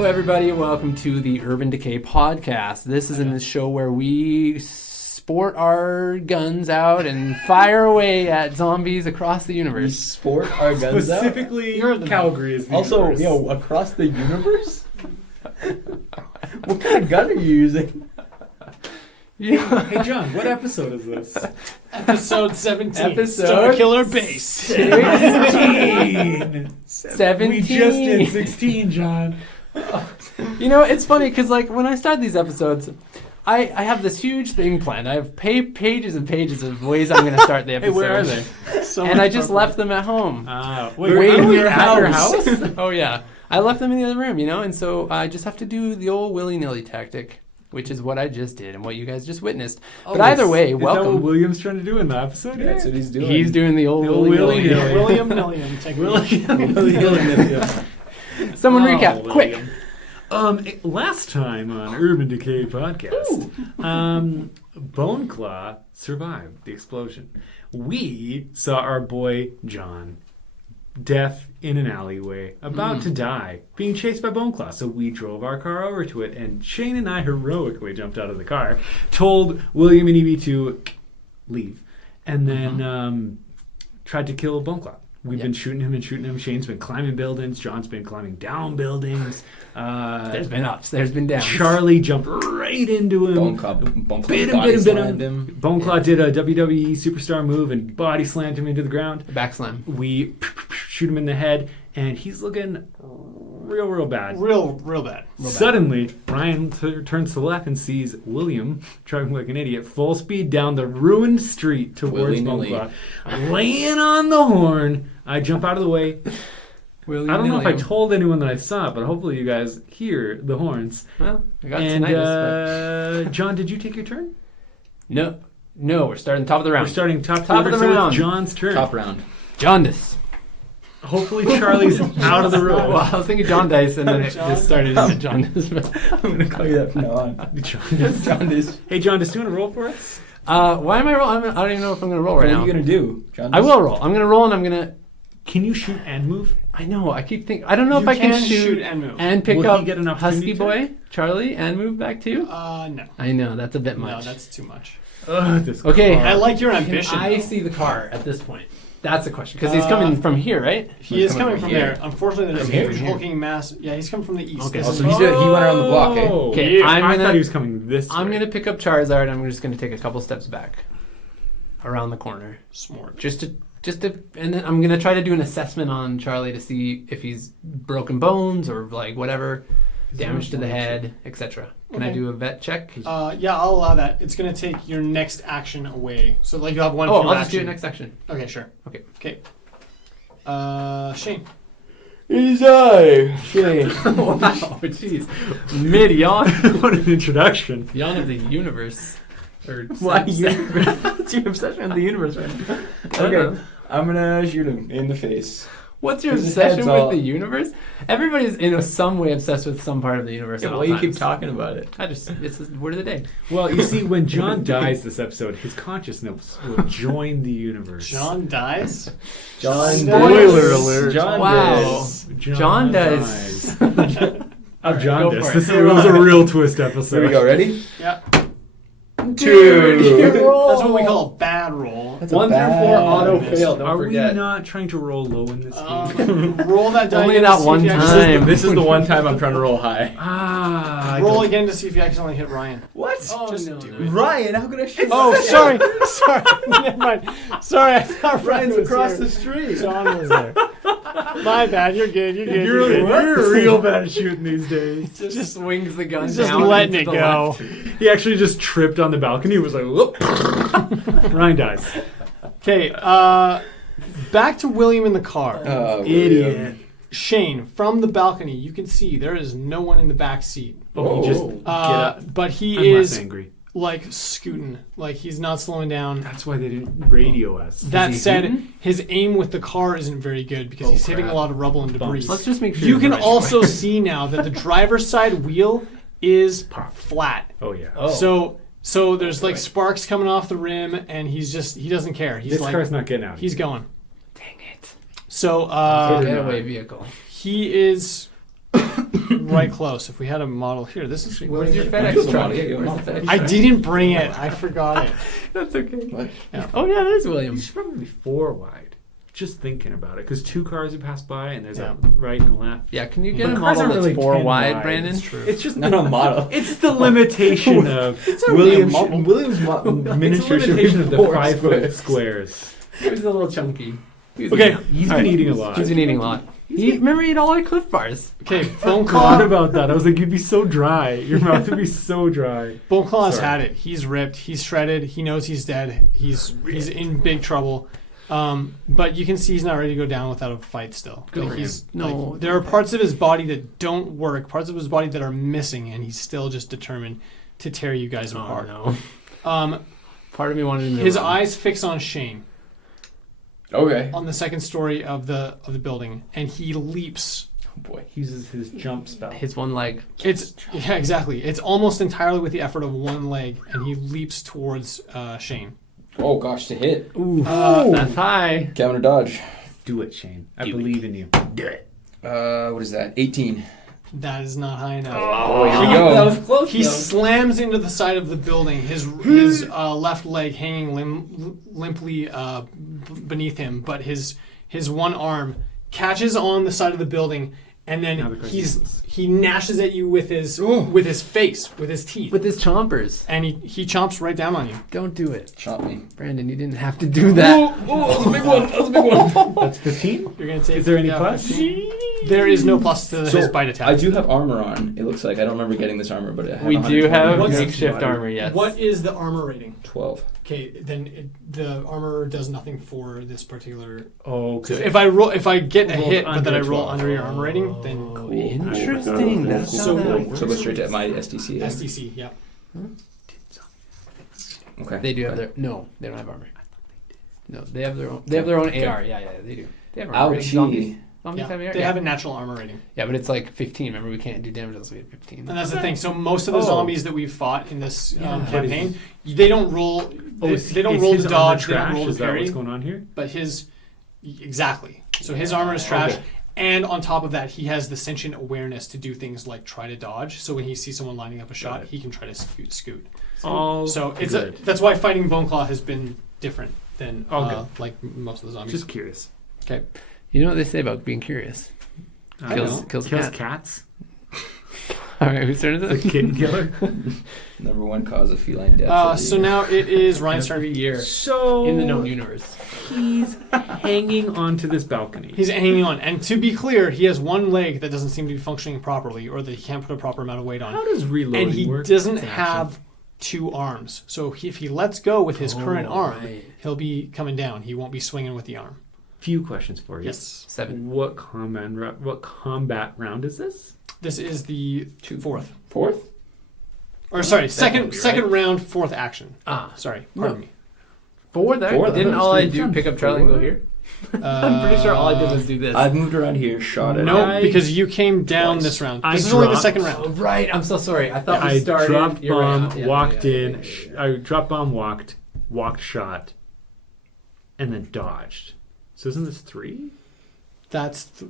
Hello, everybody. Welcome to the Urban Decay podcast. This is in the show where we sport our guns out and fire away at zombies across the universe. We sport our guns Specifically, Calgary is the also, universe. Across the universe? What kind of gun are you using? Hey, John, what episode is this? Episode 17. Episode Star Killer Base. 17. 17. We just did 16, John. You know, it's funny because, like, when I start these episodes, I have this huge thing planned. I have pages and pages of ways I'm going to start the episode. Hey, where are they? And I just left them at home. Wait, Waiting at your house? Oh, yeah. I left them in the other room, you know, and so I just have to do the old willy-nilly tactic, which is what I just did and what you guys just witnessed. But either way, welcome. Is that what William's trying to do in the episode? Yeah, that's what he's doing. He's doing the old willy-nilly. William Million technique. Someone recap, quick. Last time on Urban Decay podcast, Boneclaw survived the explosion. We saw our boy John death in an alleyway, about to die, being chased by Boneclaw. So we drove our car over to it, and Shane and I heroically jumped out of the car, told William and Evie to leave, and then tried to kill Boneclaw. We've been shooting him. Shane's been climbing buildings. John's been climbing down buildings. There's been ups. There's been downs. Charlie jumped right into him. Boneclaw bit him. Boneclaw did a WWE superstar move and body slammed him into the ground. Back slam. We shoot him in the head, and he's looking real bad. Real bad. Suddenly, Ryan turns to the left and sees William driving like an idiot, full speed down the ruined street towards Boneclaw, laying on the horn. I jump out of the way. I don't know if I told anyone that I saw it, but hopefully you guys hear the horns. Well, I got and John, did you take your turn? No, we're starting top of the round. We're starting top of the round. John's turn. Top round. Jaundice. Hopefully Charlie's out of the room. Well, I was thinking John Dice, and then it just started into Jaundice. I'm going to call you that from now on. Jaundice. Hey, John, just doing a roll for us? Why am I rolling? I don't even know if I'm going to roll right now. What are you going to do, Jaundice? I will roll. I'm going to roll, and I'm going to... Can you shoot and move? I know. I keep thinking... I don't know if I can shoot and move. and pick Will up he get an Husky opportunity Boy, Charlie, and move back too? No. I know. That's a bit much. No, that's too much. Okay. I like your ambition. Can I see the car at this point? That's the question. Because he's coming from here, right? He is coming from there. Unfortunately, there's a huge hulking mass. Yeah, he's coming from the east. Okay. So he went around the block, eh? Okay, I thought he was coming this way. I'm going to pick up Charizard, and I'm just going to take a couple steps back. Around the corner. Smart. Just to, and then I'm going to try to do an assessment on Charlie to see if he's broken bones or like whatever, damage to the head, etc. Can I do a vet check? Yeah, I'll allow that. It's going to take your next action away. So like you have one I'll action. just do it next action. Okay, sure. Okay. Shane. It is I, Shane. Wow, jeez. Mid-yawn. What an introduction. Yawn of the universe. Or Why universe? What's your obsession with the universe right now? Okay, I'm going to shoot him in the face. What's your obsession with the universe? Everybody's in some way obsessed with some part of the universe. Yeah, why you keep talking about it? It's the word of the day. Well, you see, when John dies this episode, his consciousness will join the universe. John dies? Spoiler alert. John dies. Of John dies. This was a real twist episode. Here we go, ready? Yeah. 2. That's what we call a bad roll. That's 1 through 4 auto fail. Don't Are forget. we not trying to roll low in this game? Roll that die. Only again to that see one if you time. This is the one time I'm trying to roll high. Roll again to see if you accidentally hit Ryan. What? Oh, Just no, do no. it. Ryan, how could I shoot? Oh, sorry. Never mind. Sorry, I thought Ryan was across here. the street. John was there. My bad. You're good. You're real bad at shooting these days. Just swings the gun He's just down letting into it the go. left. He actually just tripped on the balcony. He was like, whoop. Ryan dies. Okay, back to William in the car. Oh, Idiot. Shane, from the balcony, you can see there is no one in the back seat. Oh, he just Oh. get up. But he I'm is less angry. like scooting, like he's not slowing down. That's why they didn't radio us. That he said, hooting? his aim with the car isn't very good because he's hitting a lot of rubble and debris. Let's just make sure. You can right. also see now that the driver's side wheel is flat. Oh, yeah. Oh. So there's like sparks coming off the rim, and he doesn't care. He's This like, car's not getting out. he's going. Dang it. So Getaway vehicle. he is right close. If we had a model here, this is. Where's your Do FedEx the truck? model, yeah, Where's the FedEx I truck? didn't bring it. I forgot it. That's okay. What? Oh yeah, that is William. You should probably be 4 wide. Just thinking about it, because 2 cars would pass by, and there's Yeah. a right and a left. Yeah, can you get But a cars model aren't that's really 4 10 wide, wide. Brandon? It's true. It's just Not a model. It's the limitation of William's William's miniaturization of the 4 5-foot squares. He was a little chunky. Okay. He's All been right. eating a lot. He's been eating a lot. Remember, he ate all our Cliff Bars. Okay, Forgot Boneclaw. about that. I was like, you'd be so dry. Your mouth would be so dry. Boneclaw has Sorry. had it. He's ripped. He's shredded. He knows he's dead. He's in big trouble. But you can see he's not ready to go down without a fight still. Good Like for he's him. No. like, there are parts of his body that don't work, parts of his body that are missing, and he's still just determined to tear you guys Oh apart. no. Um, Part of me wanted him to his run. eyes fix on Shane Okay. on the second story of the building, and he leaps. Oh boy. He uses his jump spell. His one leg. Yeah, exactly. It's almost entirely with the effort of one leg, and he leaps towards Shane. Oh gosh, to hit. Ooh, that's high. Counter dodge. Do it, Shane. I Do believe in you. Do it. What is that? 18. That is not high enough. Oh, here we go. close. He slams into the side of the building, his left leg hanging limply beneath him, but his one arm catches on the side of the building, and Now then the question is- he gnashes at you with his face, with his teeth, With his chompers. and he chomps right down on you. Don't do it. Chop me. Brandon, you didn't have to do that. Oh, that was a big one. That was a big one. That's 15? You're gonna take. Is there any yeah, plus? 15. There is no plus to his bite attack. I do have armor on. It looks like I don't remember getting this armor, but I have We do have What's- makeshift armor, yes. What is the armor rating? 12. Okay, then the armor does nothing for this particular. Oh, So okay. if I get a Rolled hit, but then I under roll 12. under your armor rating, then Oh, interesting. That's So- how that So go straight to my SDC. then? SDC, yeah. Okay. They do have their they don't have armor. No, they have their own. They have their own Okay. AR. Yeah, they do. They have armor. Ouchie. Zombies Yeah, have AR. they have a natural armor rating. Yeah, but it's like 15. Remember, we can't do damage unless we have 15. And that's the thing. So most of the Oh. zombies that we've fought in this Yeah. campaign, they don't roll. They don't roll to dodge. They don't roll to Is that parry. what's going on here? But exactly. So his armor is trash. Okay. And on top of that, he has the sentient awareness to do things like try to dodge. So when he sees someone lining up a shot, it. he can try to scoot. Oh, So good. that's why fighting Boneclaw has been different than Okay. like most of the zombies. Just curious. Okay. You know what they say about being curious? I Kills- know. kills kills cat. cats. All right, whose turn is The it? kitten killer. Number 1 cause of feline death. So now it is Ryan's turn. Every year So in the known universe. he's hanging onto this balcony. He's hanging on. And to be clear, he has one leg that doesn't seem to be functioning properly or that he can't put a proper amount of weight on. How does reloading And he work? doesn't It's an have 2 arms. So if he lets go with his current Oh, arm, right. he'll be coming down. He won't be swinging with the arm. Few questions for you. Yes. 7. What combat round is this? This is the fourth. 4th? Or sorry, That second would be second right. round, fourth action. Ah, Sorry, pardon me. 4 there. Four? Didn't That all I was do pick up Charlie and go here? I'm pretty sure all I did was do this. I've moved around here, shot it. No, because you came down Twice. this round. I This is only the dropped- second Oh, round. right. I'm so sorry. I thought we I started. dropped You're right. bomb, Yeah, walked yeah, in. yeah, yeah. I dropped bomb, walked, shot, and then dodged. So isn't this 3?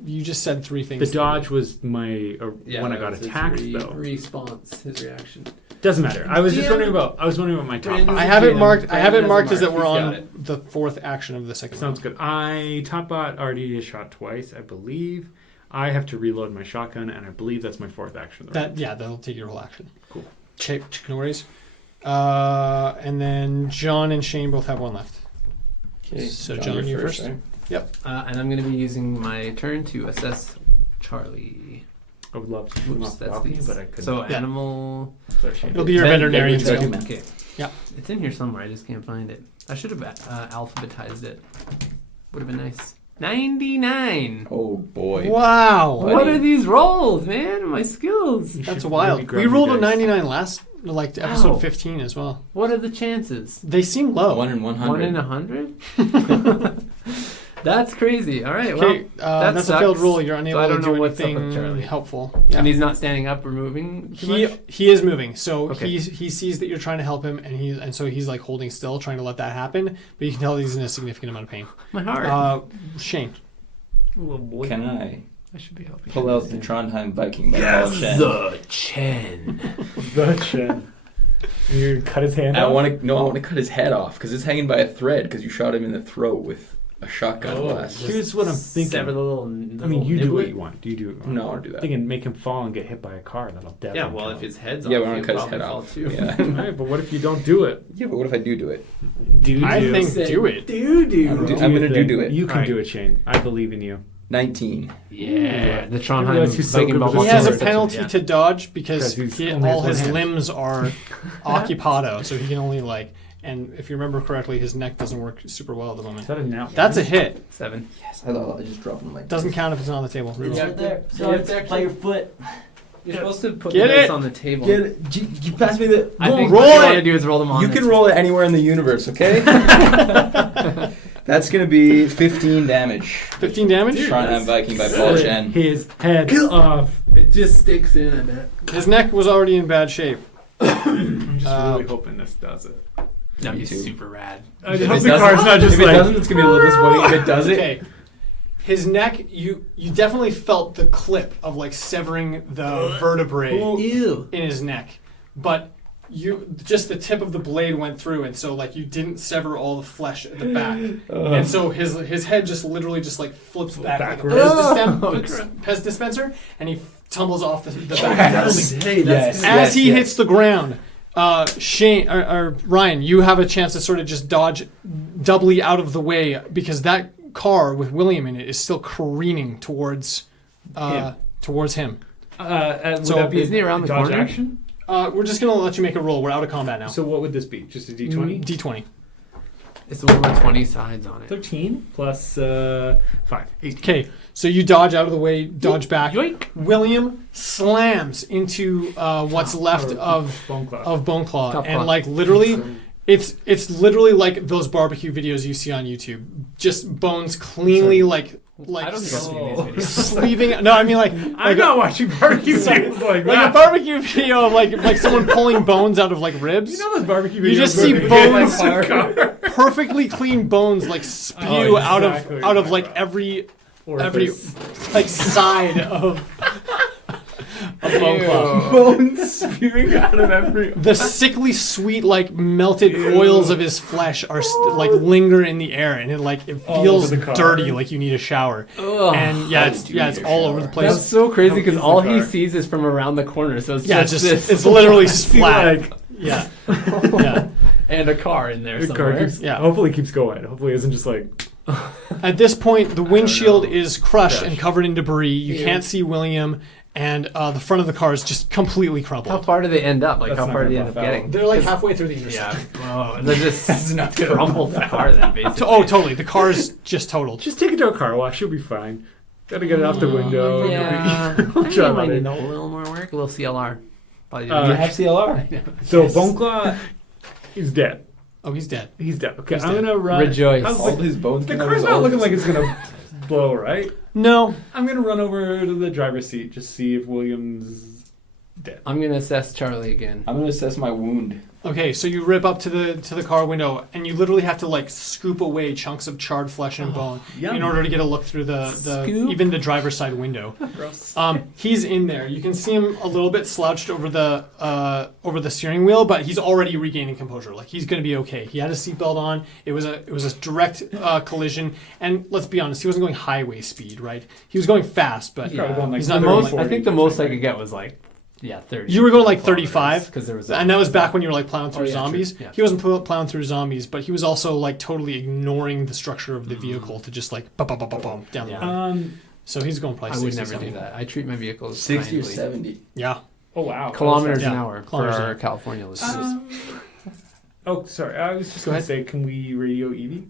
You just said 3 things. The dodge was my Yeah, when I that got was his attacked though. response, his reaction. Doesn't matter. I was just Damn wondering it. about. I was wondering about my top. Brandon- I have it GM. marked. I have it Brandon marked has as it that we're marked. on He's got the fourth action of the second Sounds round. good. I top bot already is shot twice, I believe. I have to reload my shotgun, and I believe that's my 4th action. of the round. That'll take your whole action. Cool. Okay, no worries. And then John and Shane both have one left. Okay, So John, you're first. right? And I'm going to be using my turn to assess Charlie. I would love to come Oops, off the that's balcony, these. but I couldn't. So Yeah. animal. It'll be your veterinarian Vet- skill. vet- Okay. Yeah. It's in here somewhere. I just can't find it. I should have alphabetized it. Would have been nice. 99. Oh boy. Wow, What are these rolls, man? My skills. You that's should wild. maybe grab We rolled your a dice. 99 last, like episode Ow. 15 as well. What are the chances? They seem low. 1 in 100. 1 in 100? That's crazy. All right. Well, Okay, that that's a failed sucks. roll. You're unable I to don't do know what's up with anything Charlie. helpful. Yeah. and he's not standing up or moving too much? He is moving, so Okay. he sees that you're trying to help him, and so he's like holding still, trying to let that happen. But you can tell he's in a significant amount of pain. My heart. Shane, Little boy. Can I I should be helping. Pull out the Trondheim Viking by Paul Chen. The Chen. The chin. You're gonna cut his hand I off? want to cut his head off because it's hanging by a thread because you shot him in the throat with a shotgun blast. Here's what I'm thinking. Sever the little. I mean, you do what you want. Do you do what you want? No, I don't do that. Thinking make him fall and get hit by a car. That'll definitely Yeah, well, kill if him. his head's Yeah, off, we want he'll to cut his probably head fall off. too. Yeah. Alright, but what if you don't do it? Yeah, but what if I do it? I think do it. I'm gonna do it. You can Alright. do it, Shane. I believe in you. 19. Yeah, the Realize Trondheim he's so Viking good with ball. his He has a Awesome. penalty Yeah. to dodge because Because he's only all has his one hand. limbs are occupado, so he can only like. And if you remember correctly, his neck doesn't work super well at the Is moment. that a now? That's a hit. 7. Yes, I thought I just dropped him like Doesn't count if it's not on the table. It's Yeah. right there. So So it's it's play your foot. You're supposed to put Get the dice it. on the table. Get it. You pass me the. I think roll what you it. want to do is roll them on. You the can roll it anywhere in the universe, okay? That's gonna be 15 damage. 15 damage. Trondheim Viking by Paul Chen. His head off. It just sticks in, I bet. His neck was already in bad shape. I'm just really hoping this does it. No, Me he's too. super rad. I If hope it the card's doesn't- not just if it like. doesn't, it's gonna be a little disappointing. If it does it, Okay. His neck, you definitely felt the clip of like severing the vertebrae Ew. in his neck, but you just the tip of the blade went through, and so like you didn't sever all the flesh at the back, and so his head just literally just like flips back like a Backwards. Pez dispenser, and he tumbles off the back. Yes. As he hits the ground, Shane or Ryan, you have a chance to sort of just dodge doubly out of the way because that car with William in it is still careening towards Him. towards him. Would So- that be Isn't he around the dodge corner? action? We're just gonna let you make a roll. We're out of combat now. So what would this be? Just a d20? D20. It's the one with 20 sides on it. 13 plus 5. 8. Okay, so you dodge out of the way, dodge back. Yoink. William slams into what's left of Boneclaw. Boneclaw, Tough and luck. like literally, it's literally like those barbecue videos you see on YouTube. Just bones cleanly like I don't think I've seen these videos. sleeving. No, I mean like I'm not watching barbecue videos like like a that. barbecue video of like someone pulling bones out of like ribs. You know those barbecue videos? You just where see they bones- get in my car? Perfectly clean bones like spew Oh, out exactly. of like every Orifice. like side of Boneclaw. bones spewing out of every. The sickly sweet like melted oils of his flesh are like linger in the air, and it All feels over the car. dirty, like you need a shower. Ugh. And it's all over the place. That's so crazy because How all big he is the car? sees is from around the corner. So it's Yeah, just just this it's literally See, flat. like, Yeah, yeah. and a car in there the car somewhere. keeps, Yeah. hopefully keeps going. Hopefully it isn't just like. At this point, the windshield is crushed Crushed. and covered in debris. You can't see William, and the front of the car is just completely How crumpled. far do they end up? Like That's how not far do gonna they end up buff out. getting? They're like halfway through the Yeah. intersection. Oh, they're just not gonna crumpled the car then, basically. Oh, totally. The car's just totaled. Just take it to a car wash. You'll be fine. Gotta get it off the window. Yeah. We'll I try think it might about it. need a little more work. A little CLR. Probably You Uh, have CLR. So Boneclaw is dead. Oh, he's dead. He's dead. Okay, He's I'm dead. gonna run. Rejoice. How's All the, his bones. the came out of car's his not looking orifice. like it's gonna blow, right? No. I'm gonna run over to the driver's seat, just see if William's dead. I'm gonna assess Charlie again. I'm gonna assess my wound. Okay, so you rip up to the car window, and you literally have to like scoop away chunks of charred flesh and bone Yum. in order to get a look through the Scoop? even the driver's side window. Gross. He's in there. You can see him a little bit slouched over the steering wheel, but he's already regaining composure. Like he's going to be okay. He had his seatbelt on. It was a direct collision, and let's be honest, he wasn't going highway speed, right? He was going fast, but Probably going, like, he's not The going most, like, I think the most I could get was like, 30. You were going like 35, because there was. and that was back when you were like plowing through yeah, true. zombies. Yeah. He wasn't plowing through zombies, but he was also like totally ignoring the structure of the vehicle to just like bum down the Yeah. line. So he's going probably I would 60 never do something. that. I treat my vehicles 60 or kindly. 70. Yeah. Oh wow. Kilometers Yeah, an hour kilometers for an our hour. California listeners. Oh, sorry. I was just Go gonna ahead. say, can we radio Evie?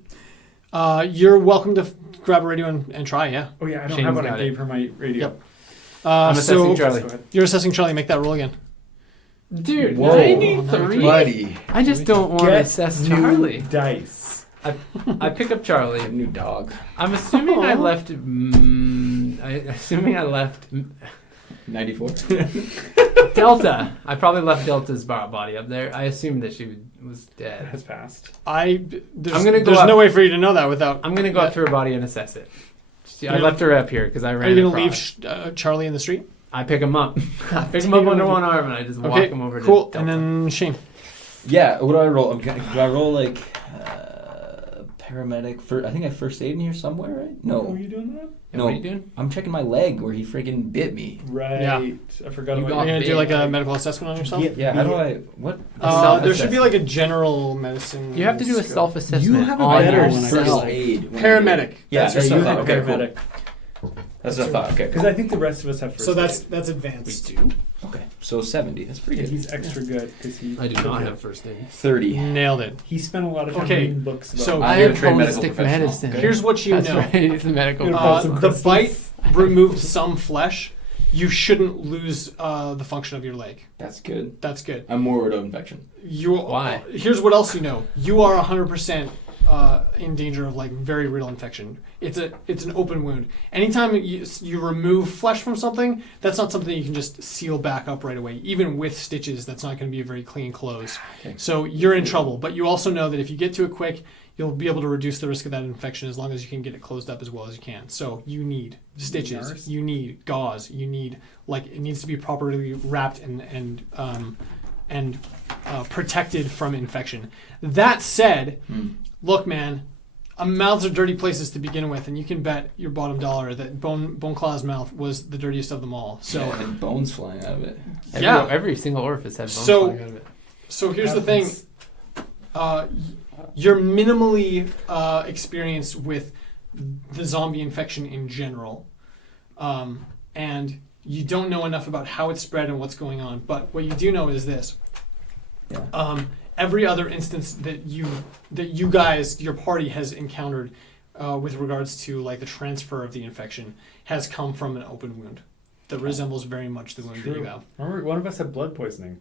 You're welcome to grab a radio and try. Yeah. Oh yeah, I don't Shane's have one. I got it. gave her my radio. Yep. I'm assessing So Charlie. Go ahead. you're assessing Charlie. Make that roll again. Dude, Whoa. 93? Buddy. I just don't want to Get assess new Charlie. dice. I pick up Charlie. New dog. I'm assuming I Aw. left. Assuming I left 94. Delta. I probably left Delta's body up there. I assumed that she was It dead. has passed. There's I'm gonna go There's up- no way for you to know that without. I'm gonna go up to her body and assess it. I left her up here because I ran. Are you gonna across. leave Charlie in the street? I pick him up. I pick him up under one arm and I just walk him over. Cool. To And then Shane. Yeah, what do I roll? Do I roll like paramedic? I think I first aid in here somewhere, right? No. What are you doing that? No. What are you doing? I'm checking my leg where he freaking bit me. Right. Yeah. I forgot You about got You're gonna do big, like a like- medical assessment on yourself. Yeah, how do I? What? There should be like a general medicine. You have to do a skill. self-assessment. You have a on better yourself. First aid. Paramedic. Yeah, That's your you stuff. have Okay, okay, cool. paramedic. That's what I thought. Okay, Because I think the rest of us have first So aid. that's advanced. okay. So 70. That's pretty Yeah, good. he's extra good because he. I do not have first aid. 30. Nailed it. He spent a lot of time Okay, reading books about. so I I am a have trained medical holistic professional. medicine. Okay. Here's what you That's know. right. It's a medical. Some The crystals. bite removed some flesh. You shouldn't lose the function of your leg. That's good. That's good. I'm more worried about infection. Why? Here's what else you know. You are 100% in danger of like very real infection. It's an open wound. Anytime you remove flesh from something, that's not something you can just seal back up right away. Even with stitches, that's not going to be a very clean close. Okay. So you're in trouble. But you also know that if you get to it quick, you'll be able to reduce the risk of that infection as long as you can get it closed up as well as you can. So you need stitches, Nurse. you need gauze, you need it needs to be properly wrapped and protected from infection. That said, look, man, mouths are dirty places to begin with, and you can bet your bottom dollar that Boneclaw's mouth was the dirtiest of them all. So Yeah, and bones flying out of it. Every single orifice had bones So- flying out of it. So here's the thing. You're minimally experienced with the zombie infection in general. And you don't know enough about how it's spread and what's going on. But what you do know is this. Yeah. Every other instance that you guys, your party has encountered with regards to like the transfer of the infection has come from an open wound that resembles very much the wound that you have. Remember, one of us had blood poisoning.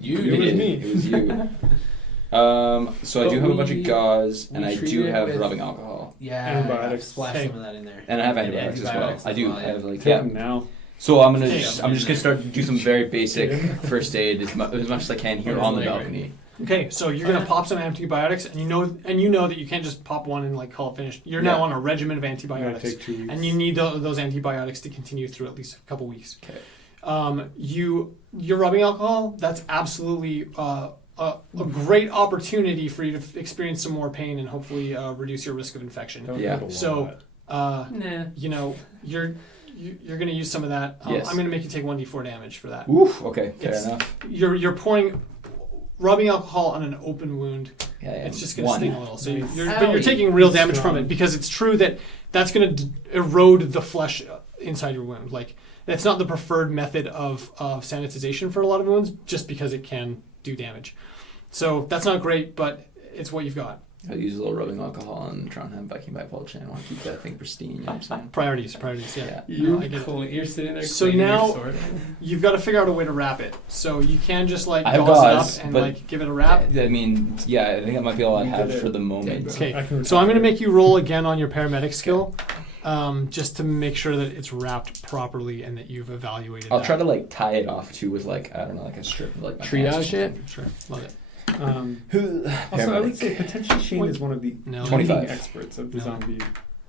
You It was did. me. It was you. So I But do have a bunch we- of gauze, and we I treat do it have with- rubbing alcohol, Yeah, Antibiotics. splash Okay. some of that in there. and I have And antibiotics as well. antibiotics I as do well, yeah. have like Take yeah. them now. So I'm gonna Hey, I'm just gonna start to do some very basic first aid as much as I can here on the Right, right. balcony. Okay, so you're gonna pop some antibiotics, and you know that you can't just pop one and like call it finished. You're now Yeah. on a regimen of Gonna antibiotics, take 2 weeks. and you need those antibiotics to continue through at least a couple weeks. Okay. You're rubbing alcohol. That's absolutely a great opportunity for you to experience some more pain and hopefully reduce your risk of infection. Don't Yeah. need a lot. So Nah. you know you're gonna use some of that. Yes. I'm gonna make you take 1d4 damage for that. Oof. Okay. Fair It's- enough. You're pouring rubbing alcohol on an open wound. Yeah. It's just going to One. sting a little. So Nice. but you're taking real That's damage from strong. it because it's true that that's going to erode the flesh inside your wound. Like that's not the preferred method of sanitization for a lot of wounds, just because it can do damage. So that's not great, but it's what you've got. I'll use a little rubbing alcohol and try and have Viking by Paul Chan. I want to keep that thing pristine. You know what I'm saying? Priorities, yeah. Yeah. No, I get it. You're sitting there. So cleaning your now- sword. You've got to figure out a way to wrap it. So you can just like I have gauze gauze, it up and but- like give it a wrap. I mean, yeah, I think that might be all I You have did it. for the moment. Yeah, Okay, I can so I'm going to retire. make you roll again on your paramedic skill, just to make sure that it's wrapped properly and that you've evaluated. I'll that. try to like tie it off too with like I don't know, like a strip of like my Triage pants or it? Sure, love it. Also, I would say potentially Shane is one of the No. 25. leading experts of the No. zombie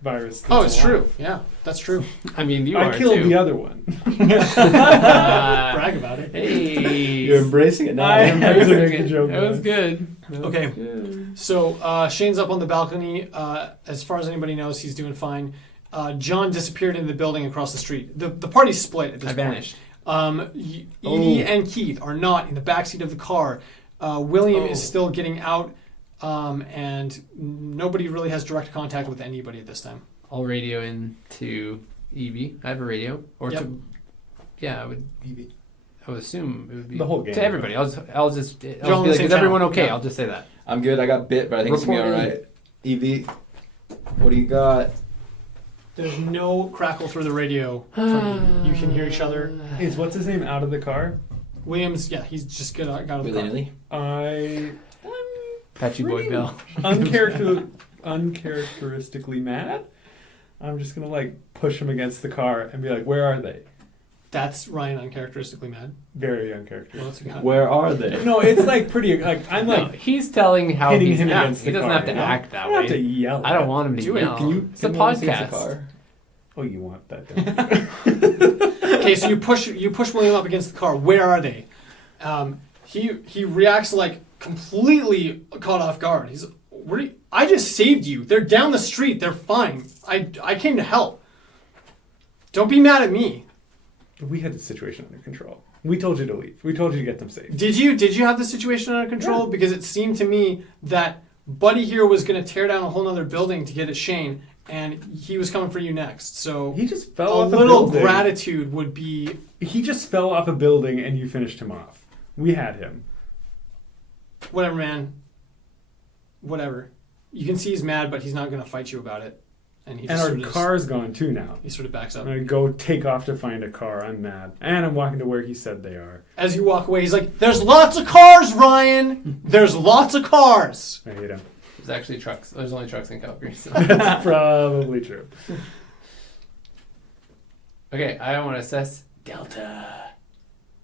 virus. Oh, that's it's alive. true. Yeah, that's true. I mean, you I are killed too. the other one. Brag about it. Hey. embracing it now. I am That was embracing good. the joke. That was good. That was Okay. good. So Shane's up on the balcony. As far as anybody knows, he's doing fine. John disappeared into the building across the street. The party's split at this I point. vanished. Edie and Keith are not in the backseat of the car. William is Oh. still getting out, and nobody really has direct contact with anybody at this time. I'll radio in to Evie. I have a radio. Or Yep. to, yeah, I would assume it would be The whole game. to everybody. I'll just on be the like, same is everyone channel. okay? Yeah. I'll just say that. I'm good. I got bit, but I think it's gonna be all Report right. Evie, what do you got? There's no crackle through the radio from you. You can hear each other. Is what's his name out of the car? Williams, yeah, he's just got out of the car. Willy-nilly? I Patchy Boy Bell. uncharacteristically mad. I'm just gonna like push him against the car and be like, "Where are they?" That's Ryan uncharacteristically mad. Very What uncharacteristic. else you got? Where are they? No, it's like pretty. Like I'm No, like he's telling how hitting he's him not. against He the doesn't car, have to you know? act that I don't have to way. yell. I don't want him to Do it. yell. Can you It's a can you see the podcast. car? Oh, you want that, don't you? Okay, so you push William up against the car. Where are they? He reacts like completely caught off guard. He's, I just saved you. They're down the street. They're fine. I came to help. Don't be mad at me. We had the situation under control. We told you to leave. We told you to get them safe. Did you have the situation under control? Yeah. Because it seemed to me that Buddy here was going to tear down a whole other building to get at Shane, and he was coming for you next. So He just fell a off a little building. gratitude would be... He just fell off a building and you finished him off. We had him. Whatever, man. Whatever. You can see he's mad, but he's not going to fight you about it. And he And just our car's gone too now. he sort of backs up. I go take off to find a car. I'm mad. And I'm walking to where he said they are. As you walk away, he's like, "There's lots of cars, Ryan! There's lots of cars!" I hate him. There's actually trucks. There's only trucks in Calgary. So. That's probably true. Okay, I want to assess Delta.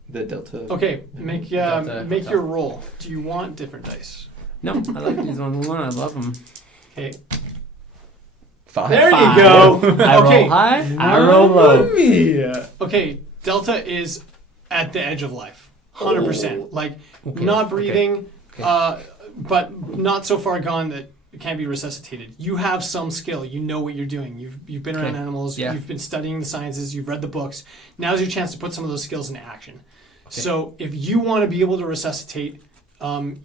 The Delta. Okay, make Delta. your roll. Do you want different dice? No, I like these ones. I love them. Okay. 5. There Five. you go. I Okay. roll high, I roll low. Me. Okay, Delta is at the edge of life. 100%. Like, Okay, not breathing, okay. but not so far gone that it can't be resuscitated. You have some skill. You know what you're doing. You've been around Okay. animals. Yeah. You've been studying the sciences. You've read the books. Now's your chance to put some of those skills into action. Okay. So if you want to be able to resuscitate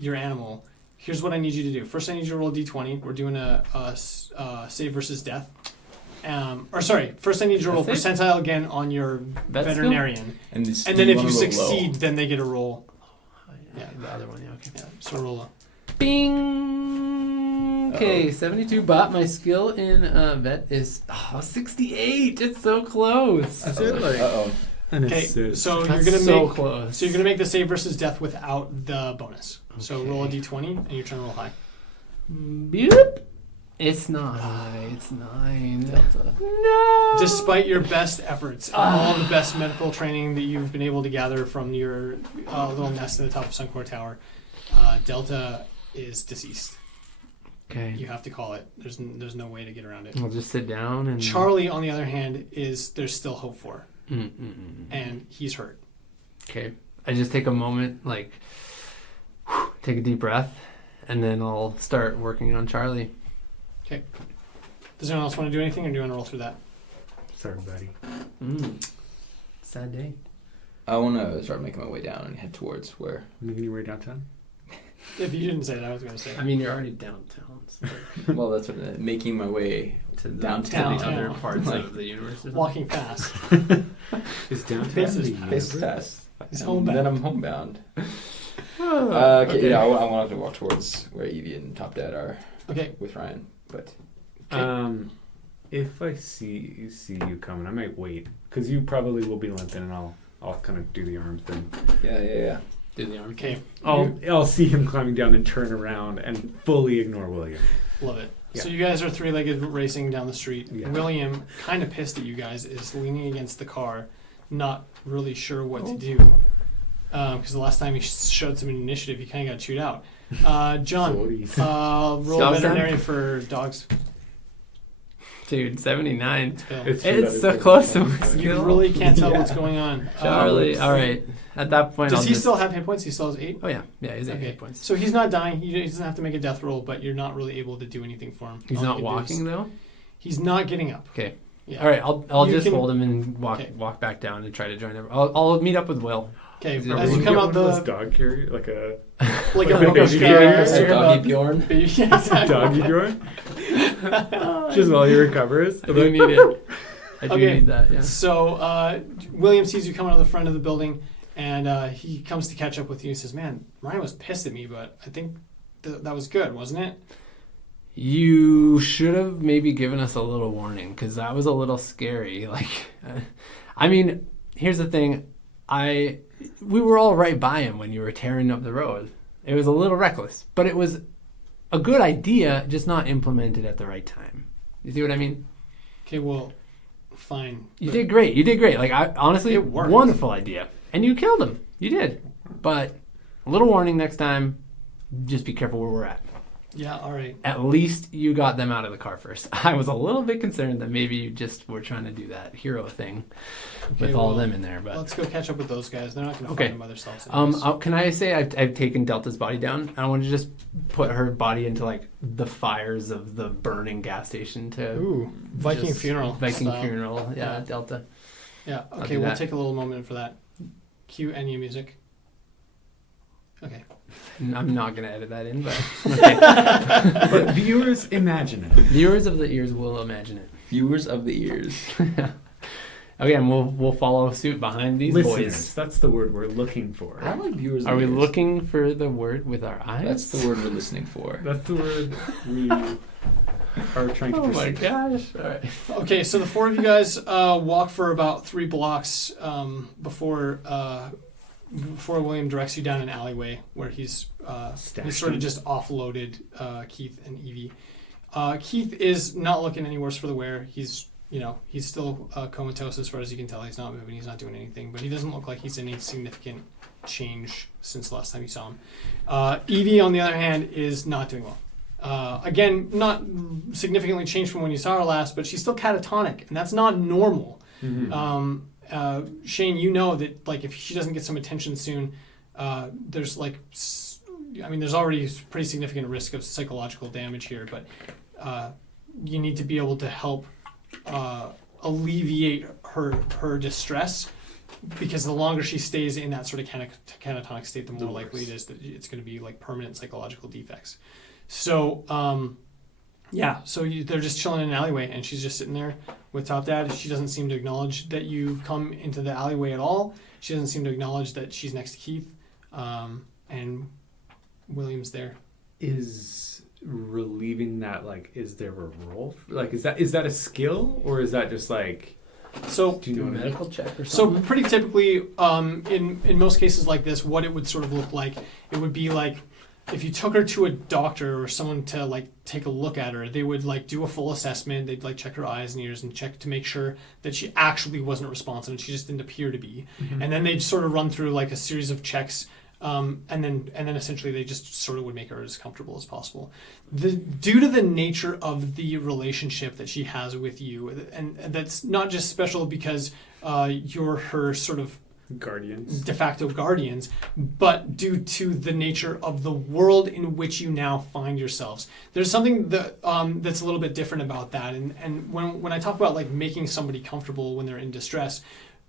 your animal, here's what I need you to do. First, I need you to roll a d20. We're doing a save versus death. First I need you to roll That's it? percentile again on your Vet skill? veterinarian. And, this, And do then if wanna you roll low? succeed, then they get a roll. Yeah, the other one, yeah, okay. Yeah, so roll up. Bing! Okay, 72, but my skill in vet is 68. It's so close. That's it. Like, Uh-oh. and Okay, it's so That's you're gonna so make close. so you're gonna make the save versus death without the bonus. So Okay. roll a d20 and you're trying to roll high. Boop. It's not high. It's 9. Delta. No. Despite your best efforts and all the best medical training that you've been able to gather from your little nest at the top of Suncor Tower, Delta is deceased. Okay. You have to call it. There's no way to get around it. I'll just sit down and. Charlie, on the other hand, there's still hope for, Mm-mm-mm. and he's hurt. Okay. I just take a moment, take a deep breath, and then I'll start working on Charlie. Okay. Does anyone else want to do anything, or do you want to roll through that? sorry, buddy. Sad day. I want to start making my way down and head towards where. Making your way downtown. If you didn't say it, I was going to say it. I mean, you're already downtown. So Well, that's what making my way to the, downtown. to the other Downtown. parts Like, of the universe. Walking fast. Is downtown Face the is universe? fast. He's And homebound. Then I'm homebound. Oh, Okay, yeah, I want to walk towards where Evie and Top Dad are Okay. with Ryan, but If I see you coming, I might wait because you probably will be limping, and I'll kind of do the arm thing. yeah. do the arm. Okay. I'll see him climbing down and turn around and fully ignore William. Love it. Yeah. So you guys are three-legged racing down the street. Yeah. William, kind of pissed at you guys, is leaning against the car, not really sure what to do. Because the last time he showed some initiative, he kind of got chewed out. John, Sorties. roll Dogs veterinary for dogs. Dude, 79. Phil. true, that It's is so good. close to my You You skill. really can't tell Yeah. what's going on. Charlie, all right. At that point, Does I'll he just... still have hit points? He still has 8? Oh, yeah. Yeah, he's at Okay. 8 points. So he's not dying. He doesn't have to make a death roll, but you're not really able to do anything for him. He's All you not can do is- walking, though? He's not getting up. Okay. Yeah. All right, I'll You just can- hold him and Okay. walk back down and try to join him. I'll meet up with Will. Okay. Is it As really you come Get out one of those the dog carrier, like a like like a a baby baby carrier, carrier. so you're Doggy about- Bjorn. baby- yeah, exactly. doggy drawer, just while he recovers. I do need it. I do Okay. need that, yeah. So William sees you coming out of the front of the building, and he comes to catch up with you. He says, "Man, Ryan was pissed at me, but I think that was good, wasn't it?" You should have maybe given us a little warning, because that was a little scary. I mean, here's the thing. We were all right by him when you were tearing up the road. It was a little reckless, but it was a good idea, just not implemented at the right time. You see what I mean? Okay, well, fine. You But- did great. You did great. Honestly, It worked. wonderful idea. And you killed him. You did. But a little warning next time. Just be careful where we're at. Yeah, all right. At least you got them out of the car first. I was a little bit concerned that maybe you just were trying to do that hero thing with all of them in there. But let's go catch up with those guys. They're not going to Okay. find them by themselves. anyways. Can I say I've taken Delta's body down? I want to just put her body into like the fires of the burning gas station to Ooh, Viking just- funeral. Viking style. funeral. Yeah, Yeah. Delta. Yeah. I'll Okay, do we'll that. take a little moment for that. Cue Enya music. Okay. I'm not gonna edit that in, but okay. But viewers, imagine it. Viewers of the ears will imagine it. Viewers of the ears. Again, we'll follow suit behind these Listeners, boys. that's the word we're looking for. I like viewers of Are the we ears. looking for the word with our eyes? That's the word we're listening for. That's the word we are trying to Oh my perceive. gosh! All right. Okay, so the four of you guys walk for about 3 blocks before William directs you down an alleyway where he's sort of just offloaded Keith and Evie. Keith is not looking any worse for the wear. He's still comatose as far as you can tell. He's not moving. He's not doing anything. But he doesn't look like he's any significant change since the last time you saw him. Evie, on the other hand, is not doing well. Again, not significantly changed from when you saw her last, but she's still catatonic, and that's not normal. Mhm. Shane, you know that like if she doesn't get some attention soon, there's there's already pretty significant risk of psychological damage here, but you need to be able to help alleviate her distress, because the longer she stays in that sort of catatonic state, the more likely it is that it's going to be like permanent psychological defects. So they're just chilling in an alleyway, and she's just sitting there with Top Dad. She doesn't seem to acknowledge that you've come into the alleyway at all. She doesn't seem to acknowledge that she's next to Keith, and William's there. Is relieving that, like, is there a role? Like, is that a skill, or is that just like, So do you Do know a what I mean? medical check or So something. pretty typically, in most cases like this, what it would sort of look like, it would be like if you took her to a doctor or someone to like take a look at her, they would like do a full assessment. They'd like check her eyes and ears and check to make sure that she actually wasn't responsive and she just didn't appear to be. Mhm. And then they'd sort of run through like a series of checks. And then essentially they just sort of would make her as comfortable as possible. Due to the nature of the relationship that she has with you, and that's not just special because you're her sort of Guardians. de facto guardians, but due to the nature of the world in which you now find yourselves. There's something that that's a little bit different about that. And when I talk about like making somebody comfortable when they're in distress,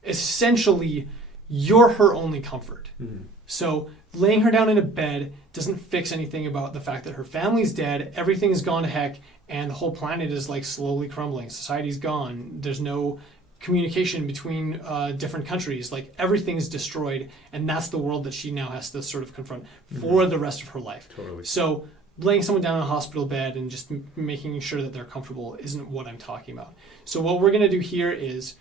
essentially you're her only comfort. Mhm. So laying her down in a bed doesn't fix anything about the fact that her family's dead, everything's gone to heck, and the whole planet is like slowly crumbling. Society's gone. There's no communication between different countries. Like everything's destroyed, and that's the world that she now has to sort of confront for the rest of her life. Totally. So laying someone down in a hospital bed and just making sure that they're comfortable isn't what I'm talking about. So what we're going to do here is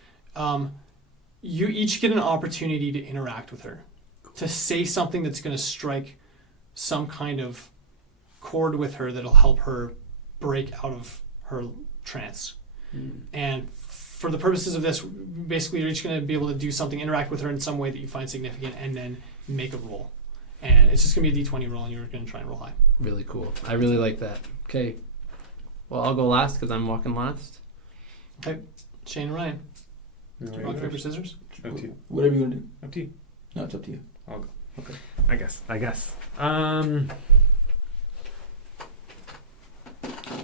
you each get an opportunity to interact with her, to say something that's going to strike some kind of chord with her that'll help her break out of her trance. And for the purposes of this, basically you're each going to be able to do something, interact with her in some way that you find significant, and then make a roll. And it's just going to be a D20 roll, and you're going to try and roll high. Really cool. I really like that. Okay. Well, I'll go last because I'm walking last. Okay, Shane and Ryan. Alright, Rock, paper, scissors? Up to you. Whatever you want to do. Up to you. No, it's up to you. I'll go. Okay. I guess.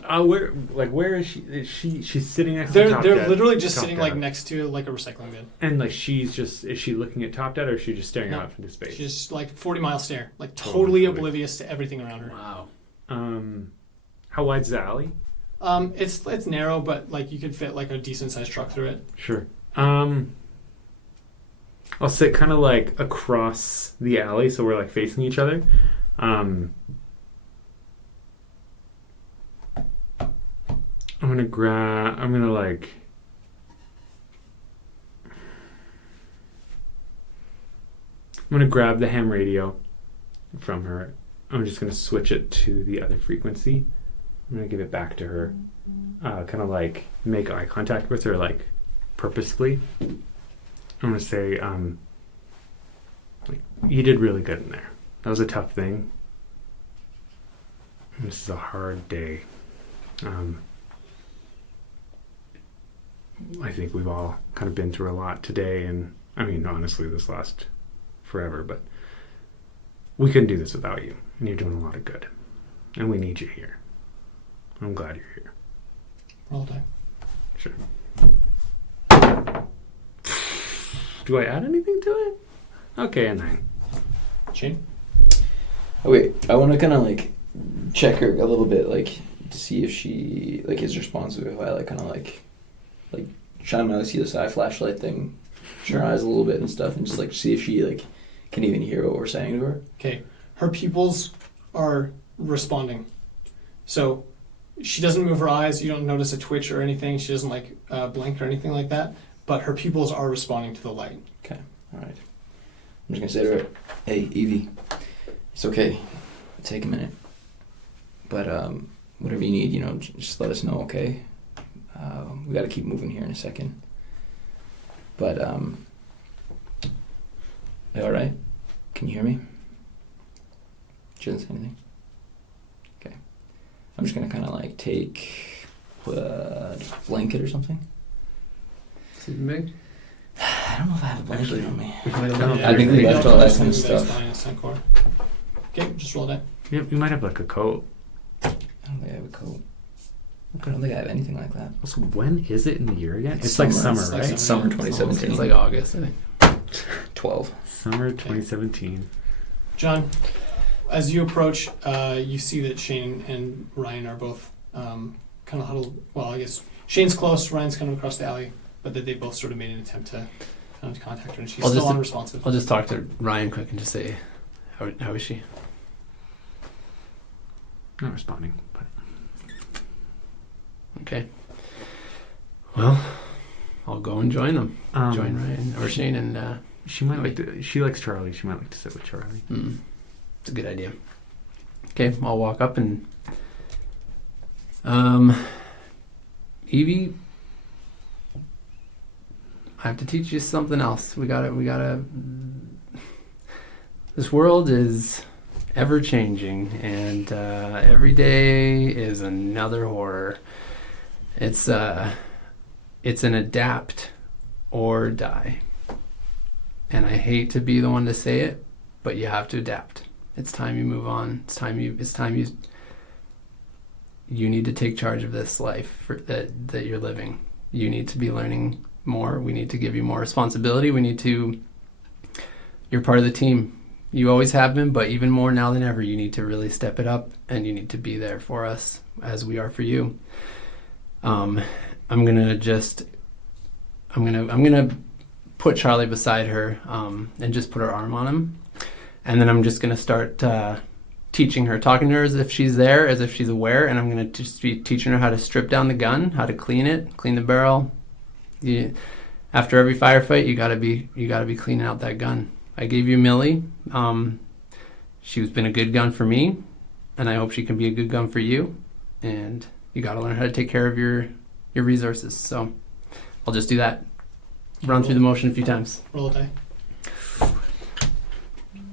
Where is she? She's sitting next to They're Top Dad. literally just Top sitting Dad. like next to like a recycling bin. And like is she looking at Top Dad, or is she just staring No. out into space? She's just like 40-mile stare, like Totally, totally totally. oblivious to everything around her. Wow. How wide's the alley? It's narrow, but like you could fit like a decent sized truck through it. Sure. I'll sit kind of like across the alley, so we're like facing each other. I'm gonna grab the ham radio from her. I'm just gonna switch it to the other frequency. I'm gonna give it back to her. Kind of like make eye contact with her, like purposefully. I'm gonna say, like, you did really good in there. That was a tough thing. This is a hard day. I think we've all kind of been through a lot today, and I mean, honestly, this lasts forever, but we couldn't do this without you, and you're doing a lot of good, and we need you here. I'm glad you're here. Roll die. Sure. Do I add anything to it? Okay, a 9. Shane? Oh, wait, I want to kind of like check her a little bit, like to see if she like is responsive. If I like kind of like shine my see this eye flashlight thing, shine her eyes a little bit and stuff, and just like see if she like can even hear what we're saying to her. Okay. Her pupils are responding. So she doesn't move her eyes. You don't notice a twitch or anything. She doesn't like blink or anything like that. But her pupils are responding to the light. Okay, all right. I'm just gonna say to her, "Hey, Evie, it's okay. It'll take a minute, but whatever you need, just let us know, okay? We got to keep moving here in a second. But you all right? Can you hear me? She doesn't say anything. Okay, I'm just gonna kind of like take a blanket or something. Sleeping bag? I don't know if I have a blanket on me. I don't know. I think we left all that kind of You guys stuff. find a Suncor. Okay, just roll that. Yep, you might have like a coat. I don't think I have a coat. I don't think I have anything like that. Also, when is it in the year again? It's It's like summer. summer, It's like right? Summer summer. 2017. It's like August, I think. 12. Summer 2017. John, as you approach, you see that Shane and Ryan are both kind of huddled. Well, I guess Shane's close, Ryan's kind of across the alley, but that they both sort of made an attempt to kind of contact her, and she's I'll still just- unresponsive. I'll just talk to Ryan quick and just say, how is she? Not responding, but Okay. Well, I'll go and join them. Join Ryan or Shane, and she might like to. She likes Charlie. She might like to sit with Charlie. it's a good idea. Okay, I'll walk up and Evie, I have to teach you something else. We gotta. This world is ever changing, and every day is another horror. It's an adapt or die. And I hate to be the one to say it, but you have to adapt. It's time you move on. It's time you need to take charge of this life that you're living. You need to be learning more. We need to give you more responsibility. You're part of the team. You always have been, but even more now than ever, you need to really step it up, and you need to be there for us as we are for you. I'm gonna put Charlie beside her, and just put her arm on him, and then I'm just gonna start teaching her, talking to her as if she's there, as if she's aware, and I'm gonna just be teaching her how to strip down the gun, how to clean it, clean the barrel. After every firefight, you gotta be cleaning out that gun. I gave you Millie. She's been a good gun for me, and I hope she can be a good gun for you. And you got to learn how to take care of your resources. So I'll just do that. Run through the motion a few times. Roll a die.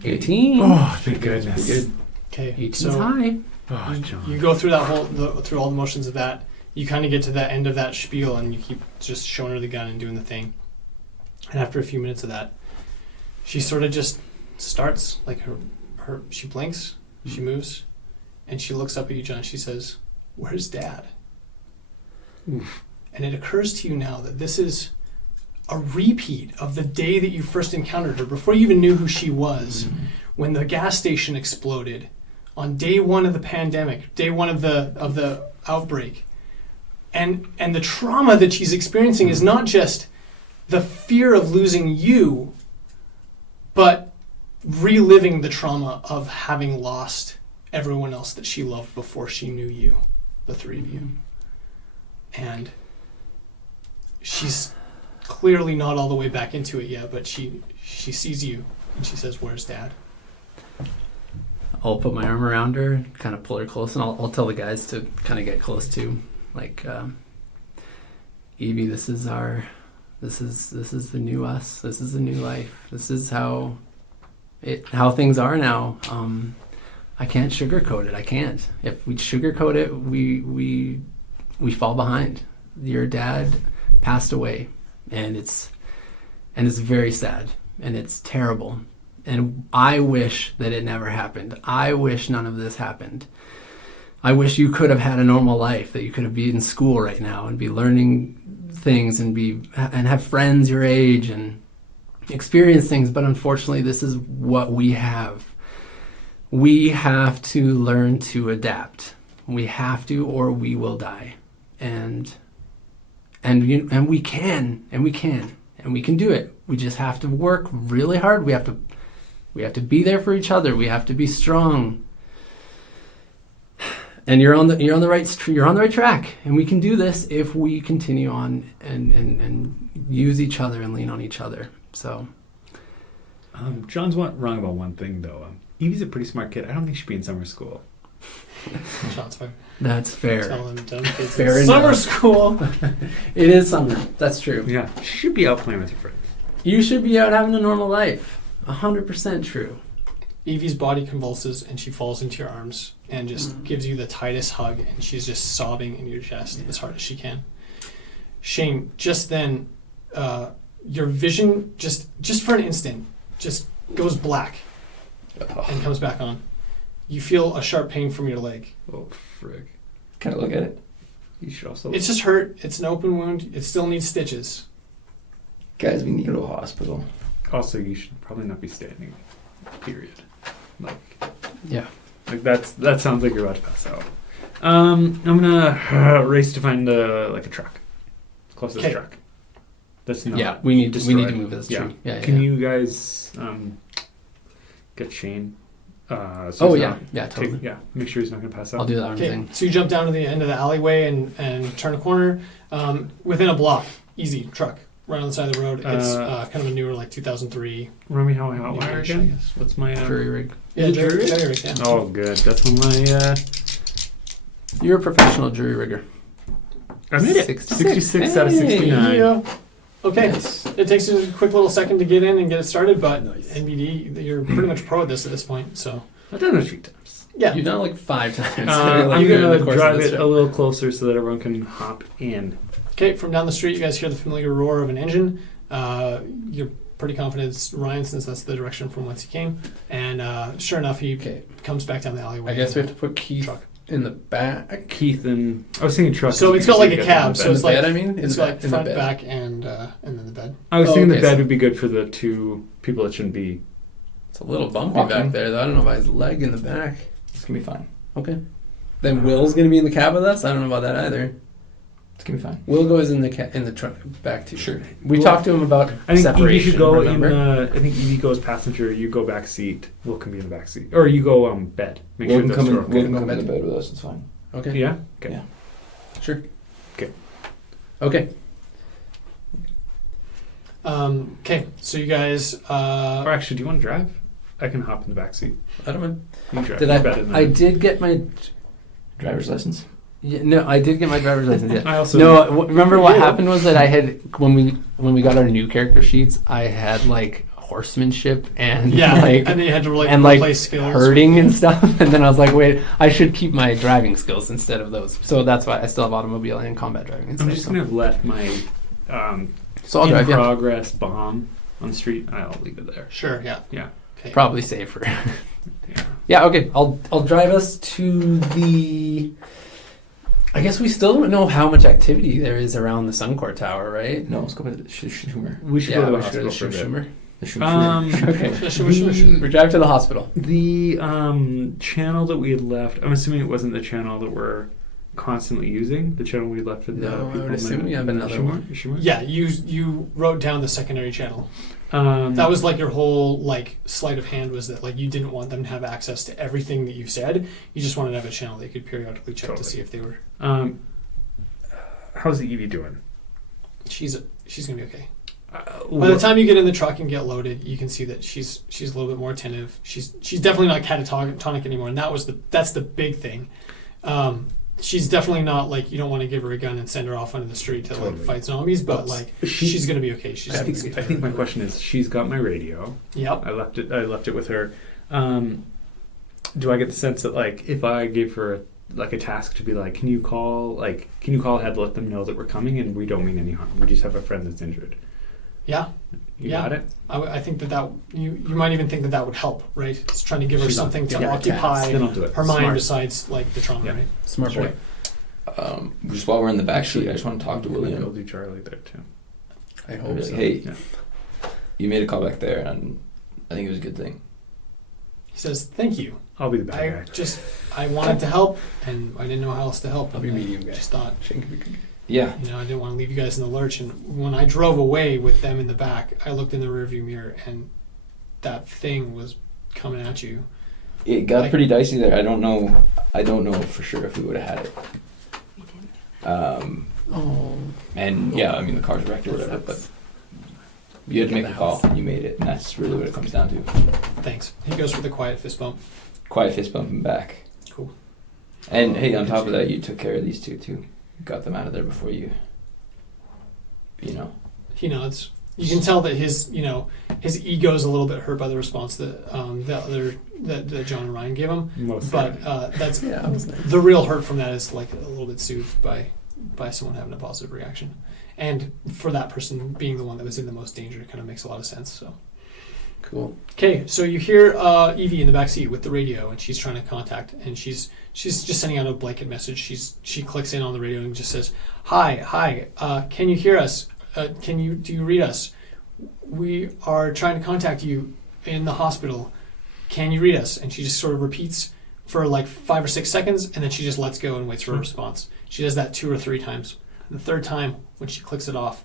18. Oh, thank goodness. Good. Okay, 18's so high. Oh, John. you go through that through all the motions of that. You kind of get to the end of that spiel, and you keep just showing her the gun and doing the thing. And after a few minutes of that, she sort of just starts, like she blinks, she moves, and she looks up at you, John. She says, "Where's Dad?" Oof. And it occurs to you now that this is a repeat of the day that you first encountered her, before you even knew who she was, when the gas station exploded on day one of the pandemic, day one of the outbreak. And the trauma that she's experiencing is not just the fear of losing you, but reliving the trauma of having lost everyone else that she loved before she knew you, the three of you. And she's clearly not all the way back into it yet, but she sees you and she says, "Where's Dad?" I'll put my arm around her, kind of pull her close, and I'll tell the guys to kind of get close too. Like, Evie, this is the new us. This is the new life. This is how things are now. I can't sugarcoat it. I can't. If we sugarcoat it, we fall behind. Your dad passed away, and it's very sad, and it's terrible. And I wish that it never happened. I wish none of this happened. I wish you could have had a normal life, that you could have been in school right now and be learning things and have friends your age and experience things. But unfortunately, this is what we have. We have to learn to adapt. We have to, or we will die. And we can do it. We just have to work really hard. We have to be there for each other. We have to be strong. And you're on the right track. And we can do this if we continue on and use each other and lean on each other. So, John's wrong about one thing though. Evie's a pretty smart kid. I don't think she should be in summer school. Shots fired. That's fair. Tell them dumb kids Fair in enough. summer school. It is summer. That's true. Yeah, she should be out playing with her friends. You should be out having a normal life. 100% true. Evie's body convulses and she falls into your arms and just gives you the tightest hug, and she's just sobbing in your chest as hard as she can. Shane, just then, your vision just for an instant just goes black and comes back on. You feel a sharp pain from your leg. Oh, frig. Can I look at it? You should also... It's just hurt. It's an open wound. It still needs stitches. Guys, we need to go to a hospital. Also, you should probably not be standing. Period. Yeah. Like that sounds like you're about to pass out. I'm gonna race to find a truck. Closest Okay. truck. That's not. Yeah, we need to destroyed. move this Yeah. tree. Yeah. Can you guys get Shane? So Oh he's yeah, not- yeah, totally. Make sure he's not gonna pass out. I'll do that arm Okay, thing. so you jump down to the end of the alleyway and turn a corner. Within a block, easy truck, right on the side of the road. It's kind of a newer, like 2003. Remember how I hot wire New-ish, I again? guess. What's my? Jury rig. Yeah, Is it jury rig? jury rig, yeah. Oh, good. That's on my. You're a professional jury rigger. I made it. 66 out of 69. Yeah. Okay, Nice. it takes a quick little second to get in and get it started, but Nice. NBD, you're pretty much pro at this point. So I've done it a few times. yeah, You've done it like 5 times. I'm Like, in gonna the course of drive this it trip. a little closer so that everyone can hop in. Okay, from down the street, you guys hear the familiar roar of an engine. You're pretty confident it's Ryan, since that's the direction from whence he came. And sure enough, he Okay. comes back down the alleyway. I guess we have to put Keith Truck. in the back. Keith and I was thinking truck. So it's got like a cab, so In it's the like bed, I mean? it's in the, like in front, the bed. back, and then the bed. I was Oh, thinking the okay, bed so- would be good for the 2 people that shouldn't be. It's a little bumpy Walking. back there, though. I don't know about his leg in the back. It's gonna be fine. Okay. Then Will's going to be in the cab with us? I don't know about that either. It's gonna be fine. Will goes in the truck back too. Sure. We Well, talked to him about I think separation. Evie should go remember? in the. I think Evie goes passenger. You go back seat. Will can be in the back seat, or you go bed. Make Will sure can that's come in- door Will okay. can Come come in the in. bed with us. It's fine. Okay. Yeah. Okay. Yeah. Sure. Okay. Okay. Okay, so you guys. Or actually, do you want to drive? I can hop in the back seat. I don't mind. You drive. Did You're better than I did get my... Driver's license. Yeah, no, I did get my driver's license. Yeah. I also. No, remember what happened was that I had when we got our new character sheets, I had like horsemanship and Yeah, like and then you had to and like replace skills. herding and stuff, and then I was like, wait, I should keep my driving skills instead of those. So that's why I still have automobile and combat driving. And I'm stuff, just so. gonna have left my So I'll in drive. Yeah, progress bomb on the street. I'll leave it there. Sure, yeah. Yeah. Okay. probably safer. Yeah. Yeah, okay. I'll drive us to the. I guess we still don't know how much activity there is around the Suncor Tower, right? No, let's go with the Schumer. We should Yeah, go to the we should hospital go for a to bit. Schumer. The Schumer. Okay. Sure. We drive to the hospital. The channel that we had left, I'm assuming it wasn't the channel that we're constantly using. The channel we left for the No, I people would assume in we have another Schumer? one. Schumer? Yeah, you wrote down the secondary channel. Um, That was like your whole like sleight of hand, was that like you didn't want them to have access to everything that you said. You just wanted to have a channel they could periodically check Totally. to see if they were. how's the Evie doing? She's gonna be okay. By the What- time you get in the truck and get loaded, you can see that she's a little bit more attentive. She's definitely not catatonic anymore, and that's the big thing. She's definitely not like, you don't want to give her a gun and send her off onto the street to Totally. like fight zombies, but like she's gonna be okay. She's I gonna think, be I think my question is, she's got my radio. Yep. I left it with her. do I get the sense that like if I gave her like a task to be like, can you call ahead, let them know that we're coming and we don't mean any harm. We just have a friend that's injured. Yeah. You Yeah. got it? I think that you might even think that would help, right? It's trying to give her She's not something to getting occupy Then I'll do it. her mind Smart. besides like the trauma, Yeah. right? Smart Sure. boy. Just while we're in the back seat, I just want to talk to I'll William. do Charlie there too. I I'll hope be so. like, hey, Yeah. you made a call back there, and I think it was a good thing. He says, "Thank you. I'll be the bad guy. I wanted to help, and I didn't know how else to help. I'll be and I medium guy. Just thought, Yeah. I didn't want to leave you guys in the lurch. And when I drove away with them in the back, I looked in the rearview mirror, and that thing was coming at you. It got Like- pretty dicey there. I don't know for sure if we would have had it. Oh. And yeah, I mean the car's wrecked or whatever, but you had to make a call. You made it, and that's really what it comes down to. Thanks." He goes for the quiet fist bump. Quiet fist bumping back. Cool. And hey, on top of that, you took care of these two too. Got them out of there before you. He nods. You can tell that his ego's a little bit hurt by the response that that John and Ryan gave him. Most But that's Yeah, that was nice. the real hurt from that is like a little bit soothed by someone having a positive reaction, and for that person being the one that was in the most danger, it kind of makes a lot of sense. So, Cool. okay, so you hear Evie in the back seat with the radio, and she's trying to contact, and she's just sending out a blanket message. She clicks in on the radio and just says, "Hi, can you hear us? Do you read us? We are trying to contact you in the hospital. Can you read us?" And she just sort of repeats for like 5 or 6 seconds, and then she just lets go and waits for a response. She does that 2 or 3 times. And the third time, when she clicks it off,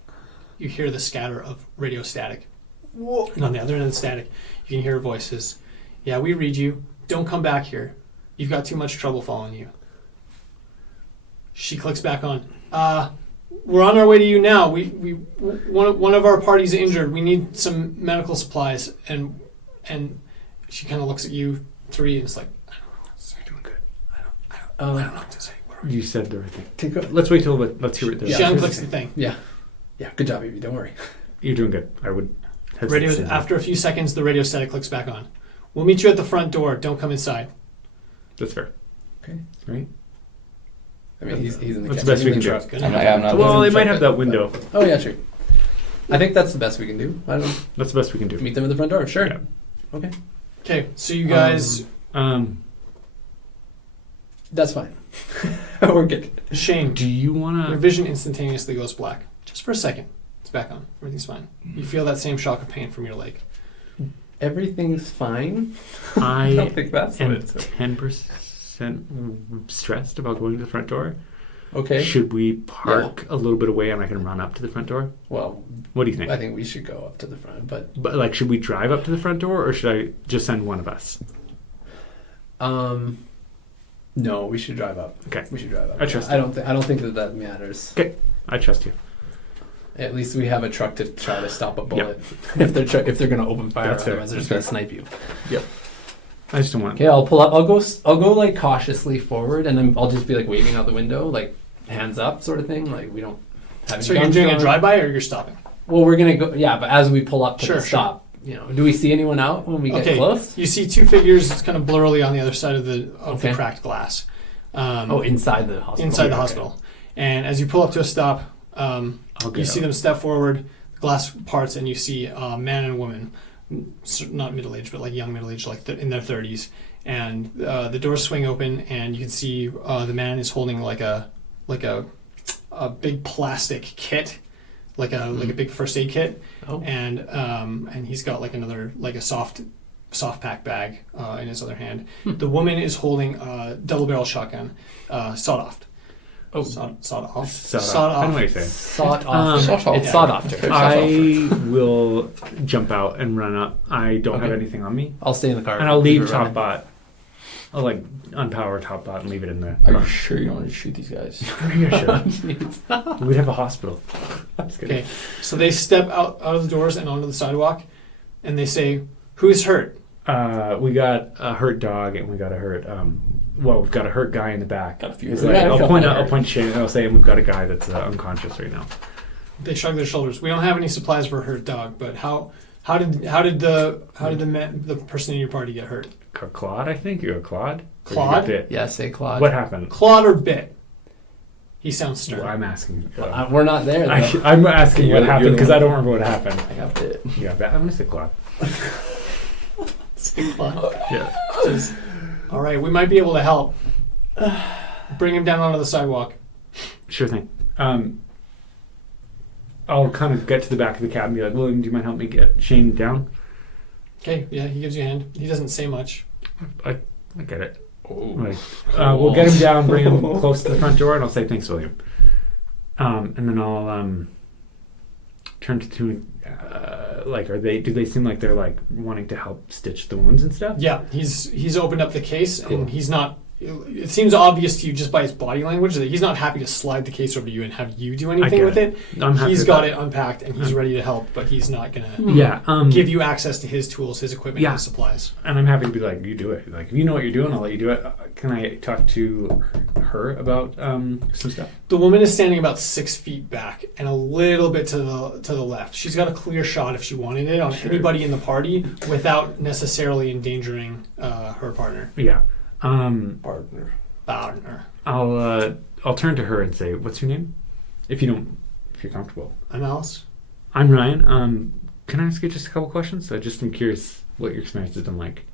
you hear the scatter of radio static. And on the other end of the static, you can hear voices. "Yeah, we read you. Don't come back here. You've got too much trouble following you." She clicks back on. "We're on our way to you now. One of our party's injured. We need some medical supplies." And she kind of looks at you 3 and it's like, You're doing good. I don't know what to say. You said the right thing. Let's wait till let's hear it there. She unclicks the thing. Yeah. Good job, Evie. Don't worry. You're doing good. I would. Radio. After a few seconds, the radio static clicks back on. "We'll meet you at the front door. Don't come inside." That's fair. Okay. Right. I mean, he's in the That's the best we can do. Good I'm enough. not. Well, they might check have it, that but- window. Oh yeah, true. I think that's the best we can do. I don't That's the best we can do. meet them at the front door. Sure. Yeah. Okay. Okay, so you guys, That's fine. We're good. Shane, Do you want your to? vision instantaneously goes black. Just for a second. It's back on. Everything's fine. You feel that same shock of pain from your leg. Everything's fine. I don't think that's what am it's. 10% stressed about going to the front door. Okay. Should we park a little bit away and I can run up to the front door? Well, What do you think? I think we should go up to the front, but But should we drive up to the front door or should I just send one of us? no, we should drive up. Okay. We should drive up. I trust I don't think that matters. I trust you. At least we have a truck to try to stop a bullet if they're going to open fire. That's fair. Otherwise, they're just going to snipe you. I just don't want. Okay, I'll pull up. I'll go like cautiously forward, and then I'll just be like waving out the window, like hands up, sort of thing. Like we don't have. So any you're guns doing a drawn. drive-by or you're stopping? Well, we're gonna go. Yeah, but as we pull up to Sure, the stop, do we see anyone out when we get Okay. close? You see 2 figures. It's kind of blurrily on the other side of the Okay. cracked glass. Inside the hospital. Inside the Okay. hospital. And as you pull up to a stop, you see them step forward, the glass parts, and you see a man and a woman, not middle-aged, but like young middle-aged, like in their 30s. And the doors swing open, and you can see the man is holding like a big plastic kit, like a big first aid kit, Oh. and he's got like another a soft pack bag in his other hand. The woman is holding a double barrel shotgun, sawed off. Oh. Sawed off. Sawed off. I know what you're saying. Sawed off. Sawed off. It's sawed off. I will jump out and run up. I don't have Okay. anything on me, I'll stay in the car. and I'll leave it running. top bot. I'll unpower top bot and leave it in there. Are you sure you don't want to shoot these guys? Yeah, sure. We'd have a hospital. Just kidding. Okay, so they step out of the doors and onto the sidewalk, and they say, "Who's hurt?" We got a hurt dog and we got a hurt. We've got a hurt guy in the back. Got a few It's hurt like, guys. I'll point Shane and I'll say we've got a guy that's unconscious right now. They shrug their shoulders. "We don't have any supplies for a hurt dog, but how did the person in your party get hurt?" Claude, I think. You got Claude? Or you Claude? got bit? Yeah, say Claude. What happened? Claude or bit? He sounds stern. Well, I'm asking. We're not there, though. I'm asking what You're happened the because one. I don't remember what happened. I got bit. You got bit. I'm going to say Claude. Say Claude. Yeah. Jeez. All right, we might be able to help. Bring him down onto the sidewalk. Sure thing. I'll kind of get to the back of the cab and be like, William, do you mind helping me get Shane down? Okay, yeah, he gives you a hand. He doesn't say much. I get it. Oh, Like, we'll get him down, bring him close to the front door, and I'll say, thanks, William. And then I'll turn to two. Like, do they seem like they're like wanting to help stitch the wounds and stuff? Yeah, he's opened up the case, Cool. and he's not. It seems obvious to you just by his body language that he's not happy to slide the case over to you and have you do anything get with it. I'm happy He's with got that. it unpacked and he's ready to help, but he's not gonna Yeah. give you access to his tools, his equipment, Yeah. his supplies. And I'm happy to be like, you do it. Like, if you know what you're doing, I'll let you do it. Can I talk to her about some stuff? The woman is standing about 6 feet back and a little bit to the left. She's got a clear shot if she wanted it on anybody in the party without necessarily endangering her partner. Yeah. partner. I'll turn to her and say, what's your name? If you're comfortable. I'm Alice. I'm Ryan. Can I ask you just a couple questions? I just am curious what your experience has been like.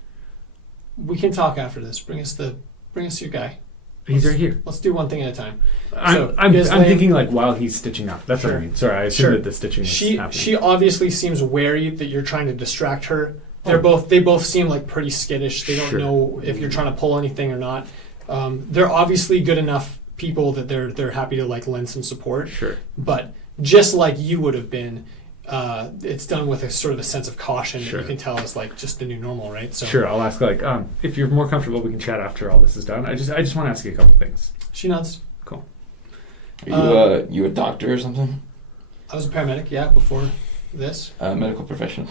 We can talk after this. Bring us your guy. He's right here. Let's do one thing at a time. I'm thinking like while he's stitching up. That's what I Sure. mean. Sorry, I assume that the stitching is happening. She obviously seems wary that you're trying to distract her. They both seem like pretty skittish. They don't Sure. know if you're trying to pull anything or not. They're obviously good enough people that they're happy to like lend some support. Sure. But just like you would have been, it's done with a sort of a sense of caution Sure. that you can tell is like just the new normal, right? So Sure, I'll ask like, if you're more comfortable, we can chat after all this is done. I just want to ask you a couple things. she nods. Cool. Are you a doctor or something? I was a paramedic, yeah, before this. Medical professional.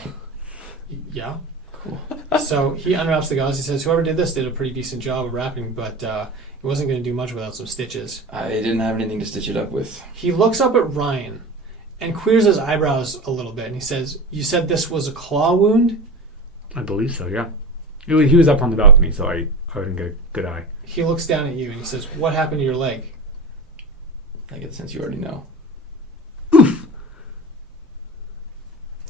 Yeah. Cool. So he unwraps the gauze. He says, whoever did this did a pretty decent job of wrapping, but he wasn't going to do much without some stitches. I didn't have anything to stitch it up with. He looks up at Ryan and queers his eyebrows a little bit, and he says, you said this was a claw wound? I believe so, yeah. He was up on the balcony, so I didn't get a good eye. He looks down at you and he says, what happened to your leg? I get the sense you already know.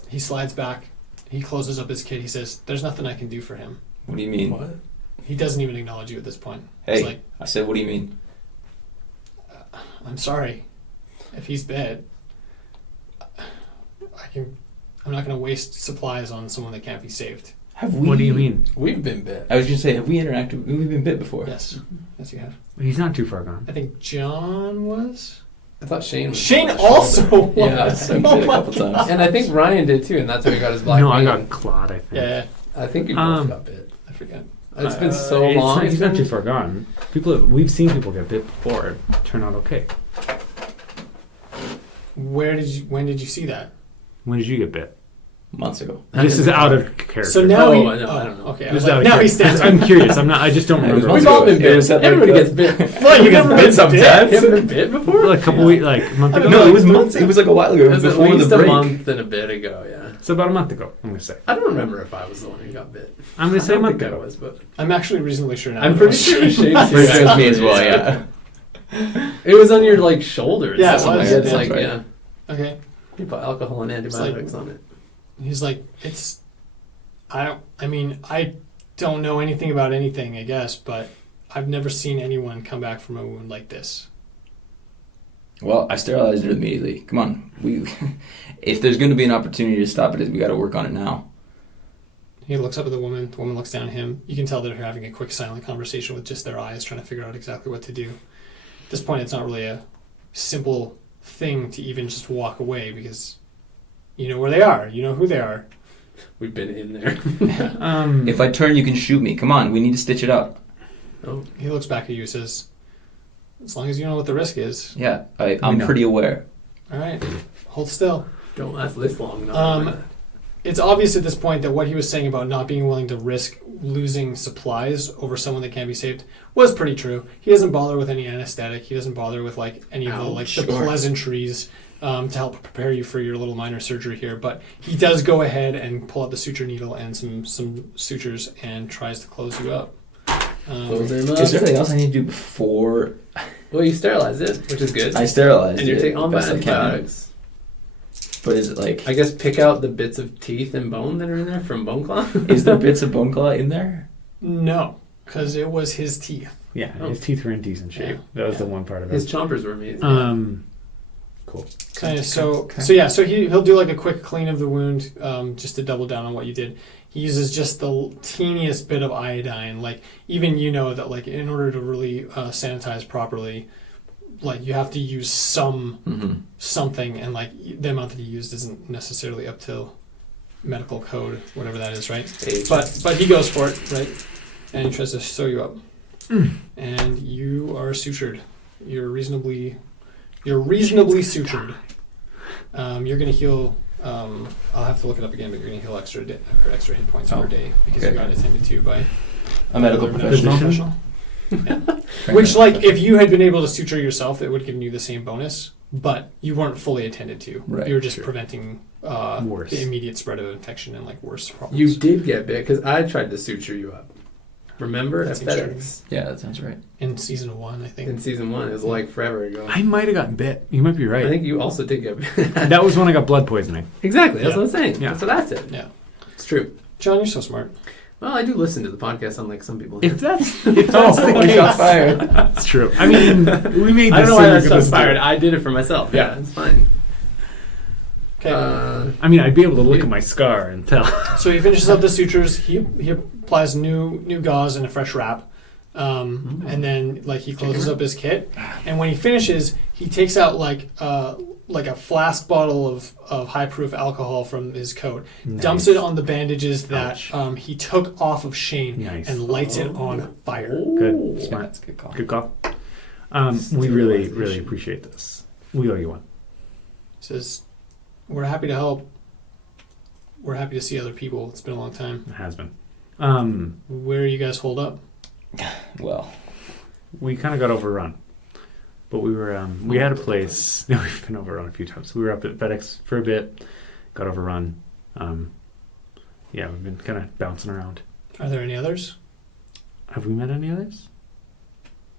He slides back. He closes up his kit. He says, there's nothing I can do for him. What do you mean? What? He doesn't even acknowledge you at this point. Hey, He's like, I said, what do you mean? I'm sorry if he's bit. I'm not going to waste supplies on someone that can't be saved. Have we? What do you mean? We've been bit. I was going to say, have we interacted? We've been bit before. Yes. Yes, you have. He's not too far gone. I think John was. I thought Shane was. Shane on the also shoulder. was. Yeah. So we did a couple times. And I think Ryan did too, and that's how he got his black. No, I bean. got Claude, I think. Yeah, I think you both got bit. I forget. It's been so long. He's not too far gone. We've seen people get bit before and turn out okay. When did you see that? When did you get bit? Months ago. This is out of character. So now Oh, he. I don't know. Okay, I This was is out like, of now he character. stands. I'm curious. I just don't It was remember. months We've all ago. been It was bit. at, like, Everybody the- gets bit. Well, you guys never bit been sometimes. bit. You haven't been bit before? Like a couple weeks, like a month ago. No, it was months. It was like a while ago. It was at Before least the a break. month and a bit ago. Yeah. So about a month ago, I'm gonna say. I don't remember if I was the one who got bit. I'm gonna say a I don't month think I ago. was, but I'm actually reasonably sure now. I'm pretty sure Shane Pretty sure it was me as well, yeah. It was on your like shoulder. Yeah, it something. was. It's That's like right. yeah, Okay. you put alcohol and antibiotics on it. He's like, I don't know anything about anything, I guess, but I've never seen anyone come back from a wound like this. Well, I sterilized it immediately. Come on. If there's going to be an opportunity to stop it, we got to work on it now. He looks up at the woman looks down at him. You can tell that they're having a quick silent conversation with just their eyes, trying to figure out exactly what to do. At this point, it's not really a simple thing to even just walk away because you know where they are. You know who they are. We've been in there. If I turn, you can shoot me. Come on, we need to stitch it up. Oh, He looks back at you and says, as long as you know what the risk is. Yeah, I'm know. pretty aware. All right, hold still. don't last this long. No. it's obvious at this point that what he was saying about not being willing to risk losing supplies over someone that can't be saved was pretty true. He doesn't bother with any anesthetic. He doesn't bother with like any of the the pleasantries to help prepare you for your little minor surgery here. But he does go ahead and pull out the suture needle and some sutures and tries to close you up. Close him up. Is there anything else I need to do before? Well, you sterilize it, which is good. I sterilize and you're it taking all best I can. antibiotics. But is it like? I guess pick out the bits of teeth and bone that are in there from Boneclaw. Is there bits of Boneclaw in there? No, because it was his teeth. Yeah, Oh. his teeth were in decent shape. Yeah. That was the one part of His it. chompers were amazing. Cool. Okay, so Okay. so he'll do like a quick clean of the wound, just to double down on what you did. He uses just the teeniest bit of iodine. Like even you know that like in order to really sanitize properly, like you have to use some something, and like the amount that he used isn't necessarily up to medical code, whatever that is, right? But he goes for it, right? And he tries to sew you up, and you are sutured. You're reasonably sutured. You're gonna heal. I'll have to look it up again, but you're gonna heal extra hit points per day because you okay. got attended to by A medical another professional. Yeah. Which, like, if you had been able to suture yourself, it would give you the same bonus, but you weren't fully attended to. Right, You were just sure. preventing Worse. the immediate spread of infection and like worse problems. You did get bit because I tried to suture you up. Remember That at seems FedEx Yeah, that sounds right. in season 1, I think. in season 1. It was like forever ago. I might have gotten bit. You might be right. I think you also did get bit. That was when I got blood poisoning. Exactly. That's Yeah. what I'm saying. Yeah. That's what I said. Yeah. It's true. John, you're so smart. Well, I do listen to the podcast, unlike some people. If that's Oh, the case, shots fired. that's true. I mean, we made. I don't this know so why we that's could so listen to inspired. it. I did it for myself. Yeah. It's fine. Okay. I mean, I'd be able to look at my scar and tell. So he finishes up the sutures. He applies new gauze and a fresh wrap, and then like he closes up his kit. And when he finishes, he takes out like a flask bottle of high proof alcohol from his coat, dumps it on the bandages that he took off of Shane, Nice. and lights it on fire. Good. Yeah, Smart. that's a good call. Good call. We really appreciate this. We owe you one. He says, "We're happy to help. We're happy to see other people. It's been a long time. It has been. Where are you guys holed up?" Well, We kind of got overrun, but we were we had a place. We've been overrun a few times. We were up at FedEx for a bit, got overrun. Yeah, we've been kind of bouncing around. Are there any others? Have we met any others?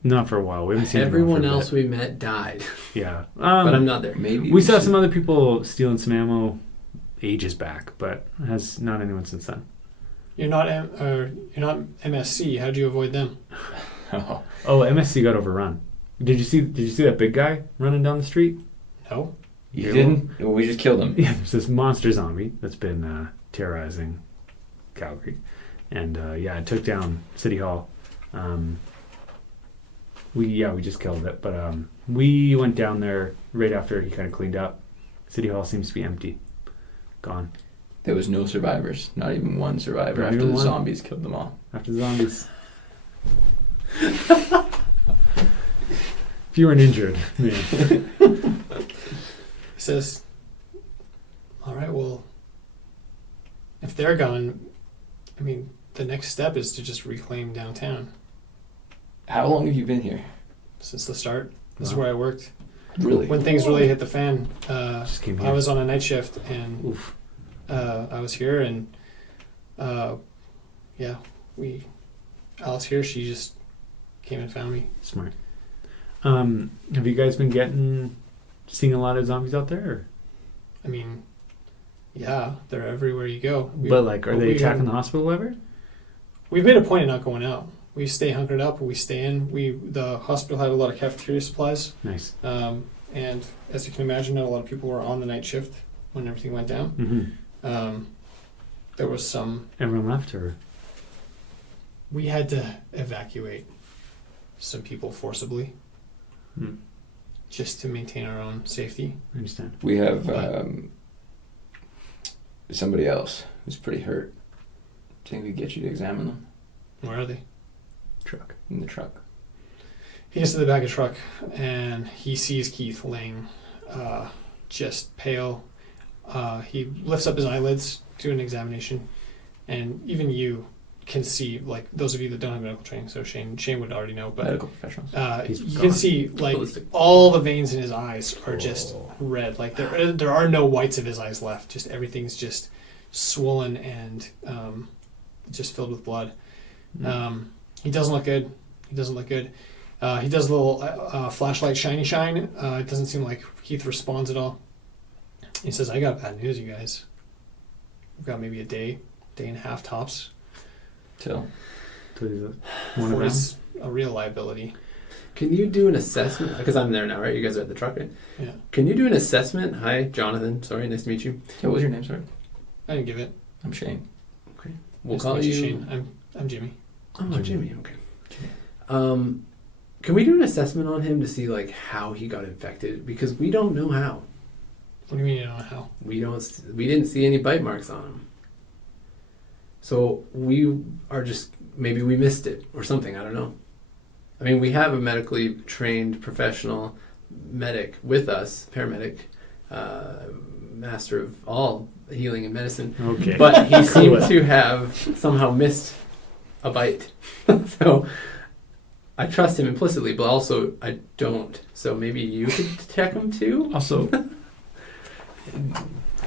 Not for a while. We haven't seen anyone Everyone for a else bit. we met died, Yeah, but I'm not there. maybe we saw should- some other people stealing some ammo ages back, but has not anyone since then. You're not MSC. How'd you avoid them? Oh, Oh, MSC got overrun. Did you see that big guy running down the street? No. you Yeah, didn't? Well, we just killed him. Yeah, there's this monster zombie that's been terrorizing Calgary, and yeah, it took down City Hall. We just killed it, but we went down there right after he kind of cleaned up. City Hall seems to be empty, gone There was no survivors. Not even one survivor Not after even the one. zombies killed them all. after the zombies. If you weren't injured, man. He says, "All right, well, if they're gone, I mean, the next step is to just reclaim downtown. How long have you been here? Since the start, this is Wow. where I worked. Really? When things really hit the fan, Just came here. I was on a night shift, and Oof. I was here, and yeah, Alice here, she just came and found me. Smart. Have you guys been seeing a lot of zombies out there? Or? I mean, yeah, they're everywhere you go. But like, are but they we- attacking the hospital ever? We've made a point of not going out. We stay hunkered up. We stay in. The hospital had a lot of cafeteria supplies, Nice. and as you can imagine, a lot of people were on the night shift when everything went down. Mm-hmm. There was some. Everyone left, or We had to evacuate some people forcibly just to maintain our own safety. I understand. We have But- somebody else who's pretty hurt. Think we could get you to examine them Where are they? Truck. in the truck. He gets to the back of the truck and he sees Keith laying just pale, He lifts up his eyelids, do an examination, and even you can see, like those of you that don't have medical training, so Shane would already know, but Medical professionals. you can see like all the veins in his eyes are just red. Like there are no whites of his eyes left. Just everything's just swollen and just filled with blood. He doesn't look good. He does a little flashlight shiny shine. It doesn't seem like Keith responds at all. He says, "I got bad news, you guys. We've got maybe a day and a half tops. Till. One of them. It's a real liability." Can you do an assessment? Because I'm there now, right? You guys are at the truck, right? Yeah. Can you do an assessment? Hi, Jonathan. Sorry, nice to meet you. Yeah, what was your name, sorry? I didn't give it. I'm Shane. Okay. We'll Nice to call meet you... Shane. I'm Jimmy. Oh, Jimmy. Okay. Can we do an assessment on him to see like how he got infected? Because we don't know how. What do you mean you don't know how? We didn't see any bite marks on him. So we are just, maybe we missed it or something. I don't know. I mean, we have a medically trained professional medic with us, paramedic, master of all healing and medicine. Okay. But he seemed to have somehow missed a bite. So I trust him implicitly, but also I don't. So maybe you could check him too? Also,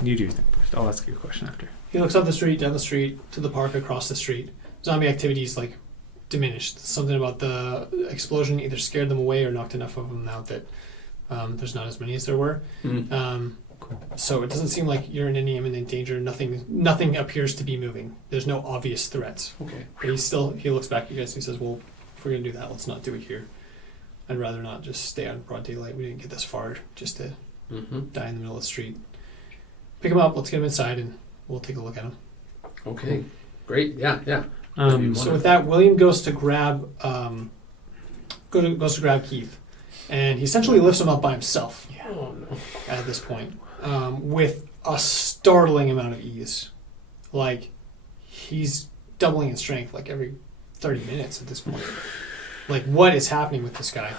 you do your thing first. I'll ask you a question after. He looks up the street, down the street, to the park, across the street. Zombie activity's like diminished. Something about the explosion either scared them away or knocked enough of them out that there's not as many as there were. So it doesn't seem like you're in any imminent danger. Nothing appears to be moving. There's no obvious threats. Okay. But he looks back at you guys and he says, "Well, if we're gonna do that, let's not do it here. I'd rather not just stay out in broad daylight. We didn't get this far just to die in the middle of the street. Pick him up. Let's get him inside and we'll take a look at him." Okay. Great. Yeah. So with that, William goes to grab Keith, and he essentially lifts him up by himself. Yeah. Oh no. At this point, with a startling amount of ease, like he's doubling in strength like every 30 minutes at this point. Like, what is happening with this guy?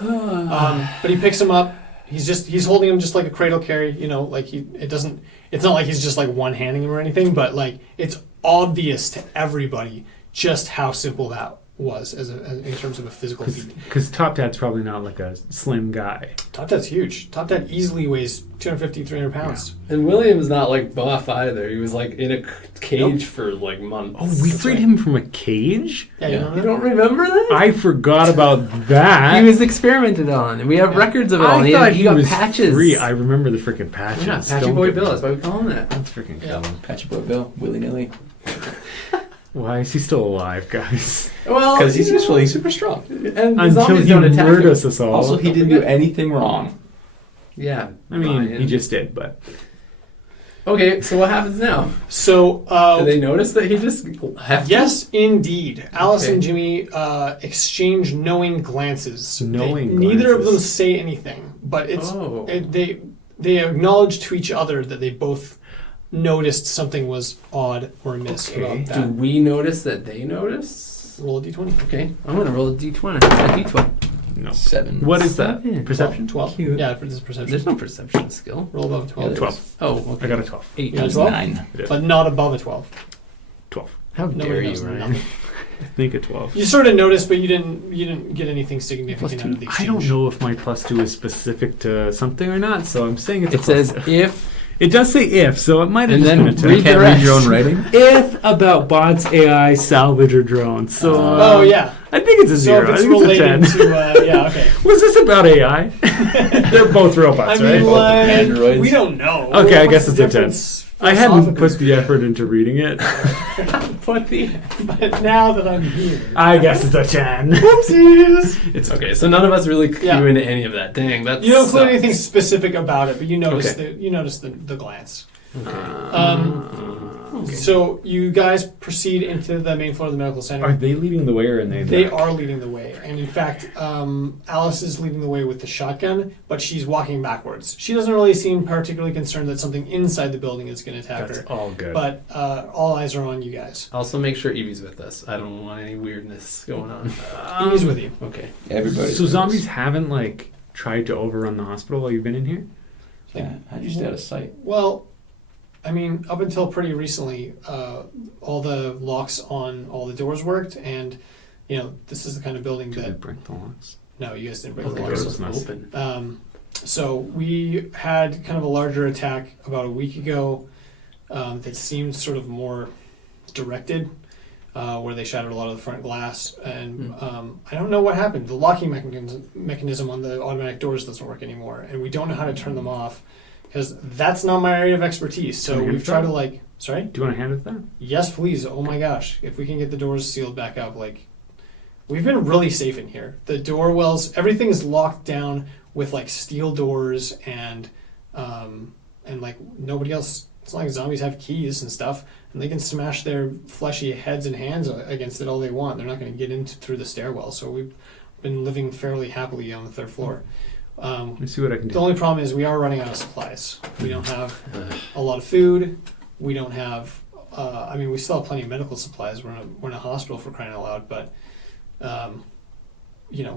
But he picks him up. He's holding him just like a cradle carry, like it's not like he's just like one-handing him or anything, but like it's obvious to everybody just how simple that was in terms of a physical feat. Because Top Dad's probably not like a slim guy. Top Dad's huge. Top Dad easily weighs 250, 300 pounds. Yeah. And William's not like buff either. He was like in a cage for like months. Oh, we freed him from a cage? Yeah. You don't remember that? I forgot about that. He was experimented on, and we have records of it all. I thought he got was patches. free. I remember the freaking patches. Yeah, Patchy Don't Boy get Bill. me- That's why we call him that. That's freaking cool. Yeah. Patchy Boy Bill, willy-nilly. Why is he still alive, guys? Well, Because he's useful, he's super strong. and the Until zombies he don't attack murdered him. us all. Also, he didn't do anything wrong. Yeah. I mean, Ryan. he just did, but... Okay, so what happens now? So, Do they notice that he just hefted? yes, indeed. Alice Okay. and Jimmy exchange knowing glances. Knowing Neither of them glances. say anything, but Oh. they acknowledge to each other that they both noticed something was odd or amiss Okay. about Do that. we notice that they notice? Roll a d20. Okay, I'm going to roll a d20. A d12. No. 7. What is that? Seven. Perception? 12. Cute. Yeah, for this perception. There's no perception skill. Roll above a 12. Yeah, 12. Oh, okay. I got a 12. 8. Yeah, That's 12? 9. But not above a 12. 12. How Nobody dare you, knows Ryan? nothing. I think a 12. You sort of noticed, but you didn't get anything significant out of the I exchange. don't know if my +2 is specific to something or not, so I'm saying it's a It says +2. if, It does say if, so it might have and just then been a 10. read the rest. writing? If about bots, AI, salvage, or drones. So Oh, yeah. I think it's a So 0. if I it's think it's a 10. related to, yeah, okay. Was this about AI? They're both robots, I mean, right? like, androids. we don't know. Okay, I What's guess the it's a 10. difference I hadn't philosophically put the effort into reading it. But now that I'm here. I guess it's a 10. Whoopsies! it's okay. So none of us really clue Yeah. into any of that. Dang, that's You don't include anything specific about it, but you notice Okay. the glance. Okay. So you guys proceed into the main floor of the medical center. Are they leading the way or are they? They are leading the way, and in fact, Alice is leading the way with the shotgun, but she's walking backwards. She doesn't really seem particularly concerned that something inside the building is going to attack That's her. all good. But all eyes are on you guys. Also, make sure Evie's with us. I don't want any weirdness going on. He's with you. Okay. Everybody. So zombies haven't tried to overrun the hospital while you've been in here? Yeah, how'd you stay out of sight? Well, I mean, up until pretty recently, all the locks on all the doors worked, and this is the kind of building Did we that. break the locks? No, you guys didn't break Oh, the the locks. door was Nice. open. So we had kind of a larger attack about a week ago that seemed sort of more directed, where they shattered a lot of the front glass, and I don't know what happened. The locking mechanism on the automatic doors doesn't work anymore, and we don't know how to turn them off because that's not my area of expertise. So we've tried to sorry? Do you want to hand it that? Yes, please. Oh my gosh, if we can get the doors sealed back up, we've been really safe in here. The door wells, everything is locked down with steel doors and nobody else. It's not like zombies have keys and stuff, and they can smash their fleshy heads and hands against it all they want. They're not going to get in through the stairwell. So we've been living fairly happily on the third floor. Let me see what I can do. The only problem is we are running out of supplies. We don't have a lot of food. We don't have. We still have plenty of medical supplies. We're in a hospital, for crying out loud, but.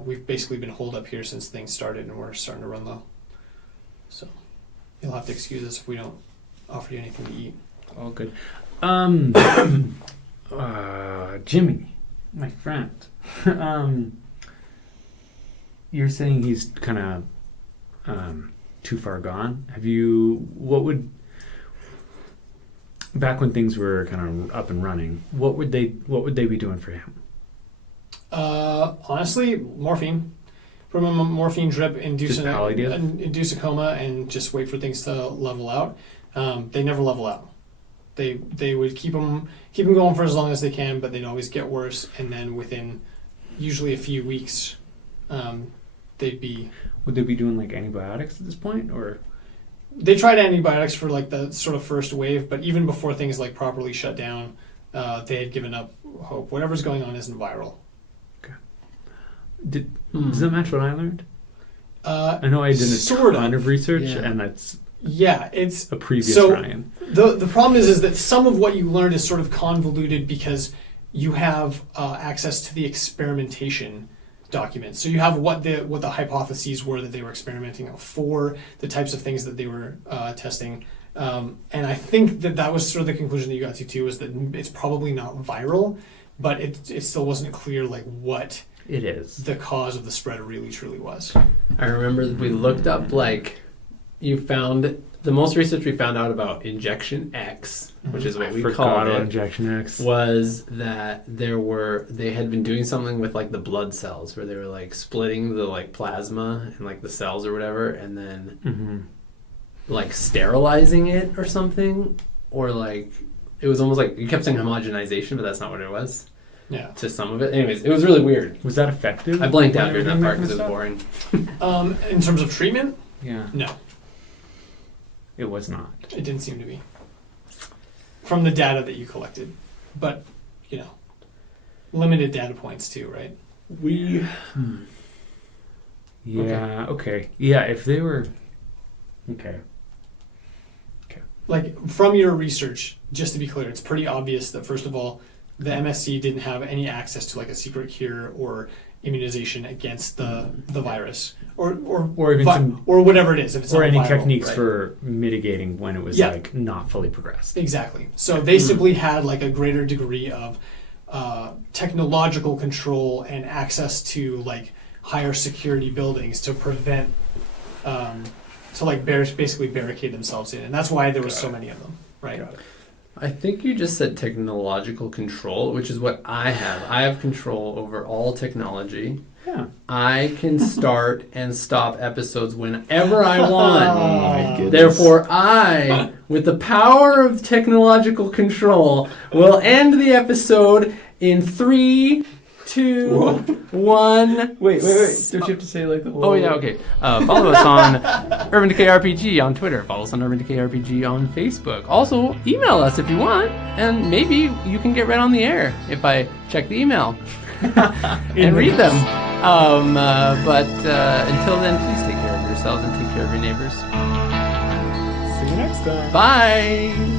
We've basically been holed up here since things started, and we're starting to run low. So, you'll have to excuse us if we don't offer you anything to eat. All good. Jimmy, my friend. You're saying he's kind of too far gone. Back when things were kind of up and running, what would they be doing for him? Honestly, morphine. Put him in a morphine drip, induce a coma, and just wait for things to level out. They never level out. They would keep him going for as long as they can, but they'd always get worse. And then within usually a few weeks, they'd be. Would they be doing antibiotics at this point, or? They tried antibiotics for the sort of first wave, but even before things properly shut down, they had given up hope. Whatever's going on isn't viral. Does that match what I learned? I know I did a sort ton of research, Yeah. and that's it's a previous so Ryan. The problem is that some of what you learned is sort of convoluted because you have access to the experimentation documents. So you have what the hypotheses were that they were experimenting for, the types of things that they were testing. And I think that was sort of the conclusion that you got to too, is that it's probably not viral, but it still wasn't clear what It is. the cause of the spread really truly was. I remember we looked up you found the most research we found out about injection X, which is what we called it, injection X. was that they had been doing something with the blood cells where they were splitting the plasma and the cells or whatever, and then sterilizing it or something, or it was almost you kept saying homogenization, but that's not what it was. Yeah. To some of it. Anyways, it was really weird. Was that effective? I blanked out during that part because it was boring. In terms of treatment, Yeah. no, It was not. it didn't seem to be. From the data that you collected. But, limited data points too, right? Yeah, okay. Yeah, if they were... Okay. From your research, just to be clear, it's pretty obvious that, first of all, the MSC didn't have any access to a secret cure or immunization against the virus or even or whatever it is. If it's or not any viral, techniques right? for mitigating when it was not fully progressed. Exactly. So they simply had a greater degree of technological control and access to higher security buildings to prevent basically barricade themselves in, and that's why there was so many of them, right? I think you just said technological control, which is what I have. I have control over all technology. Yeah. I can start and stop episodes whenever I want. Oh my goodness. Therefore, I, with the power of technological control, will end the episode in 3, 2, 1. Wait. Don't you have to say the whole... Oh, yeah, okay. Follow us on Urban Decay RPG on Twitter. Follow us on Urban Decay RPG on Facebook. Also, email us if you want, and maybe you can get right on the air if I check the email and read them. But until then, please take care of yourselves and take care of your neighbors. See you next time. Bye!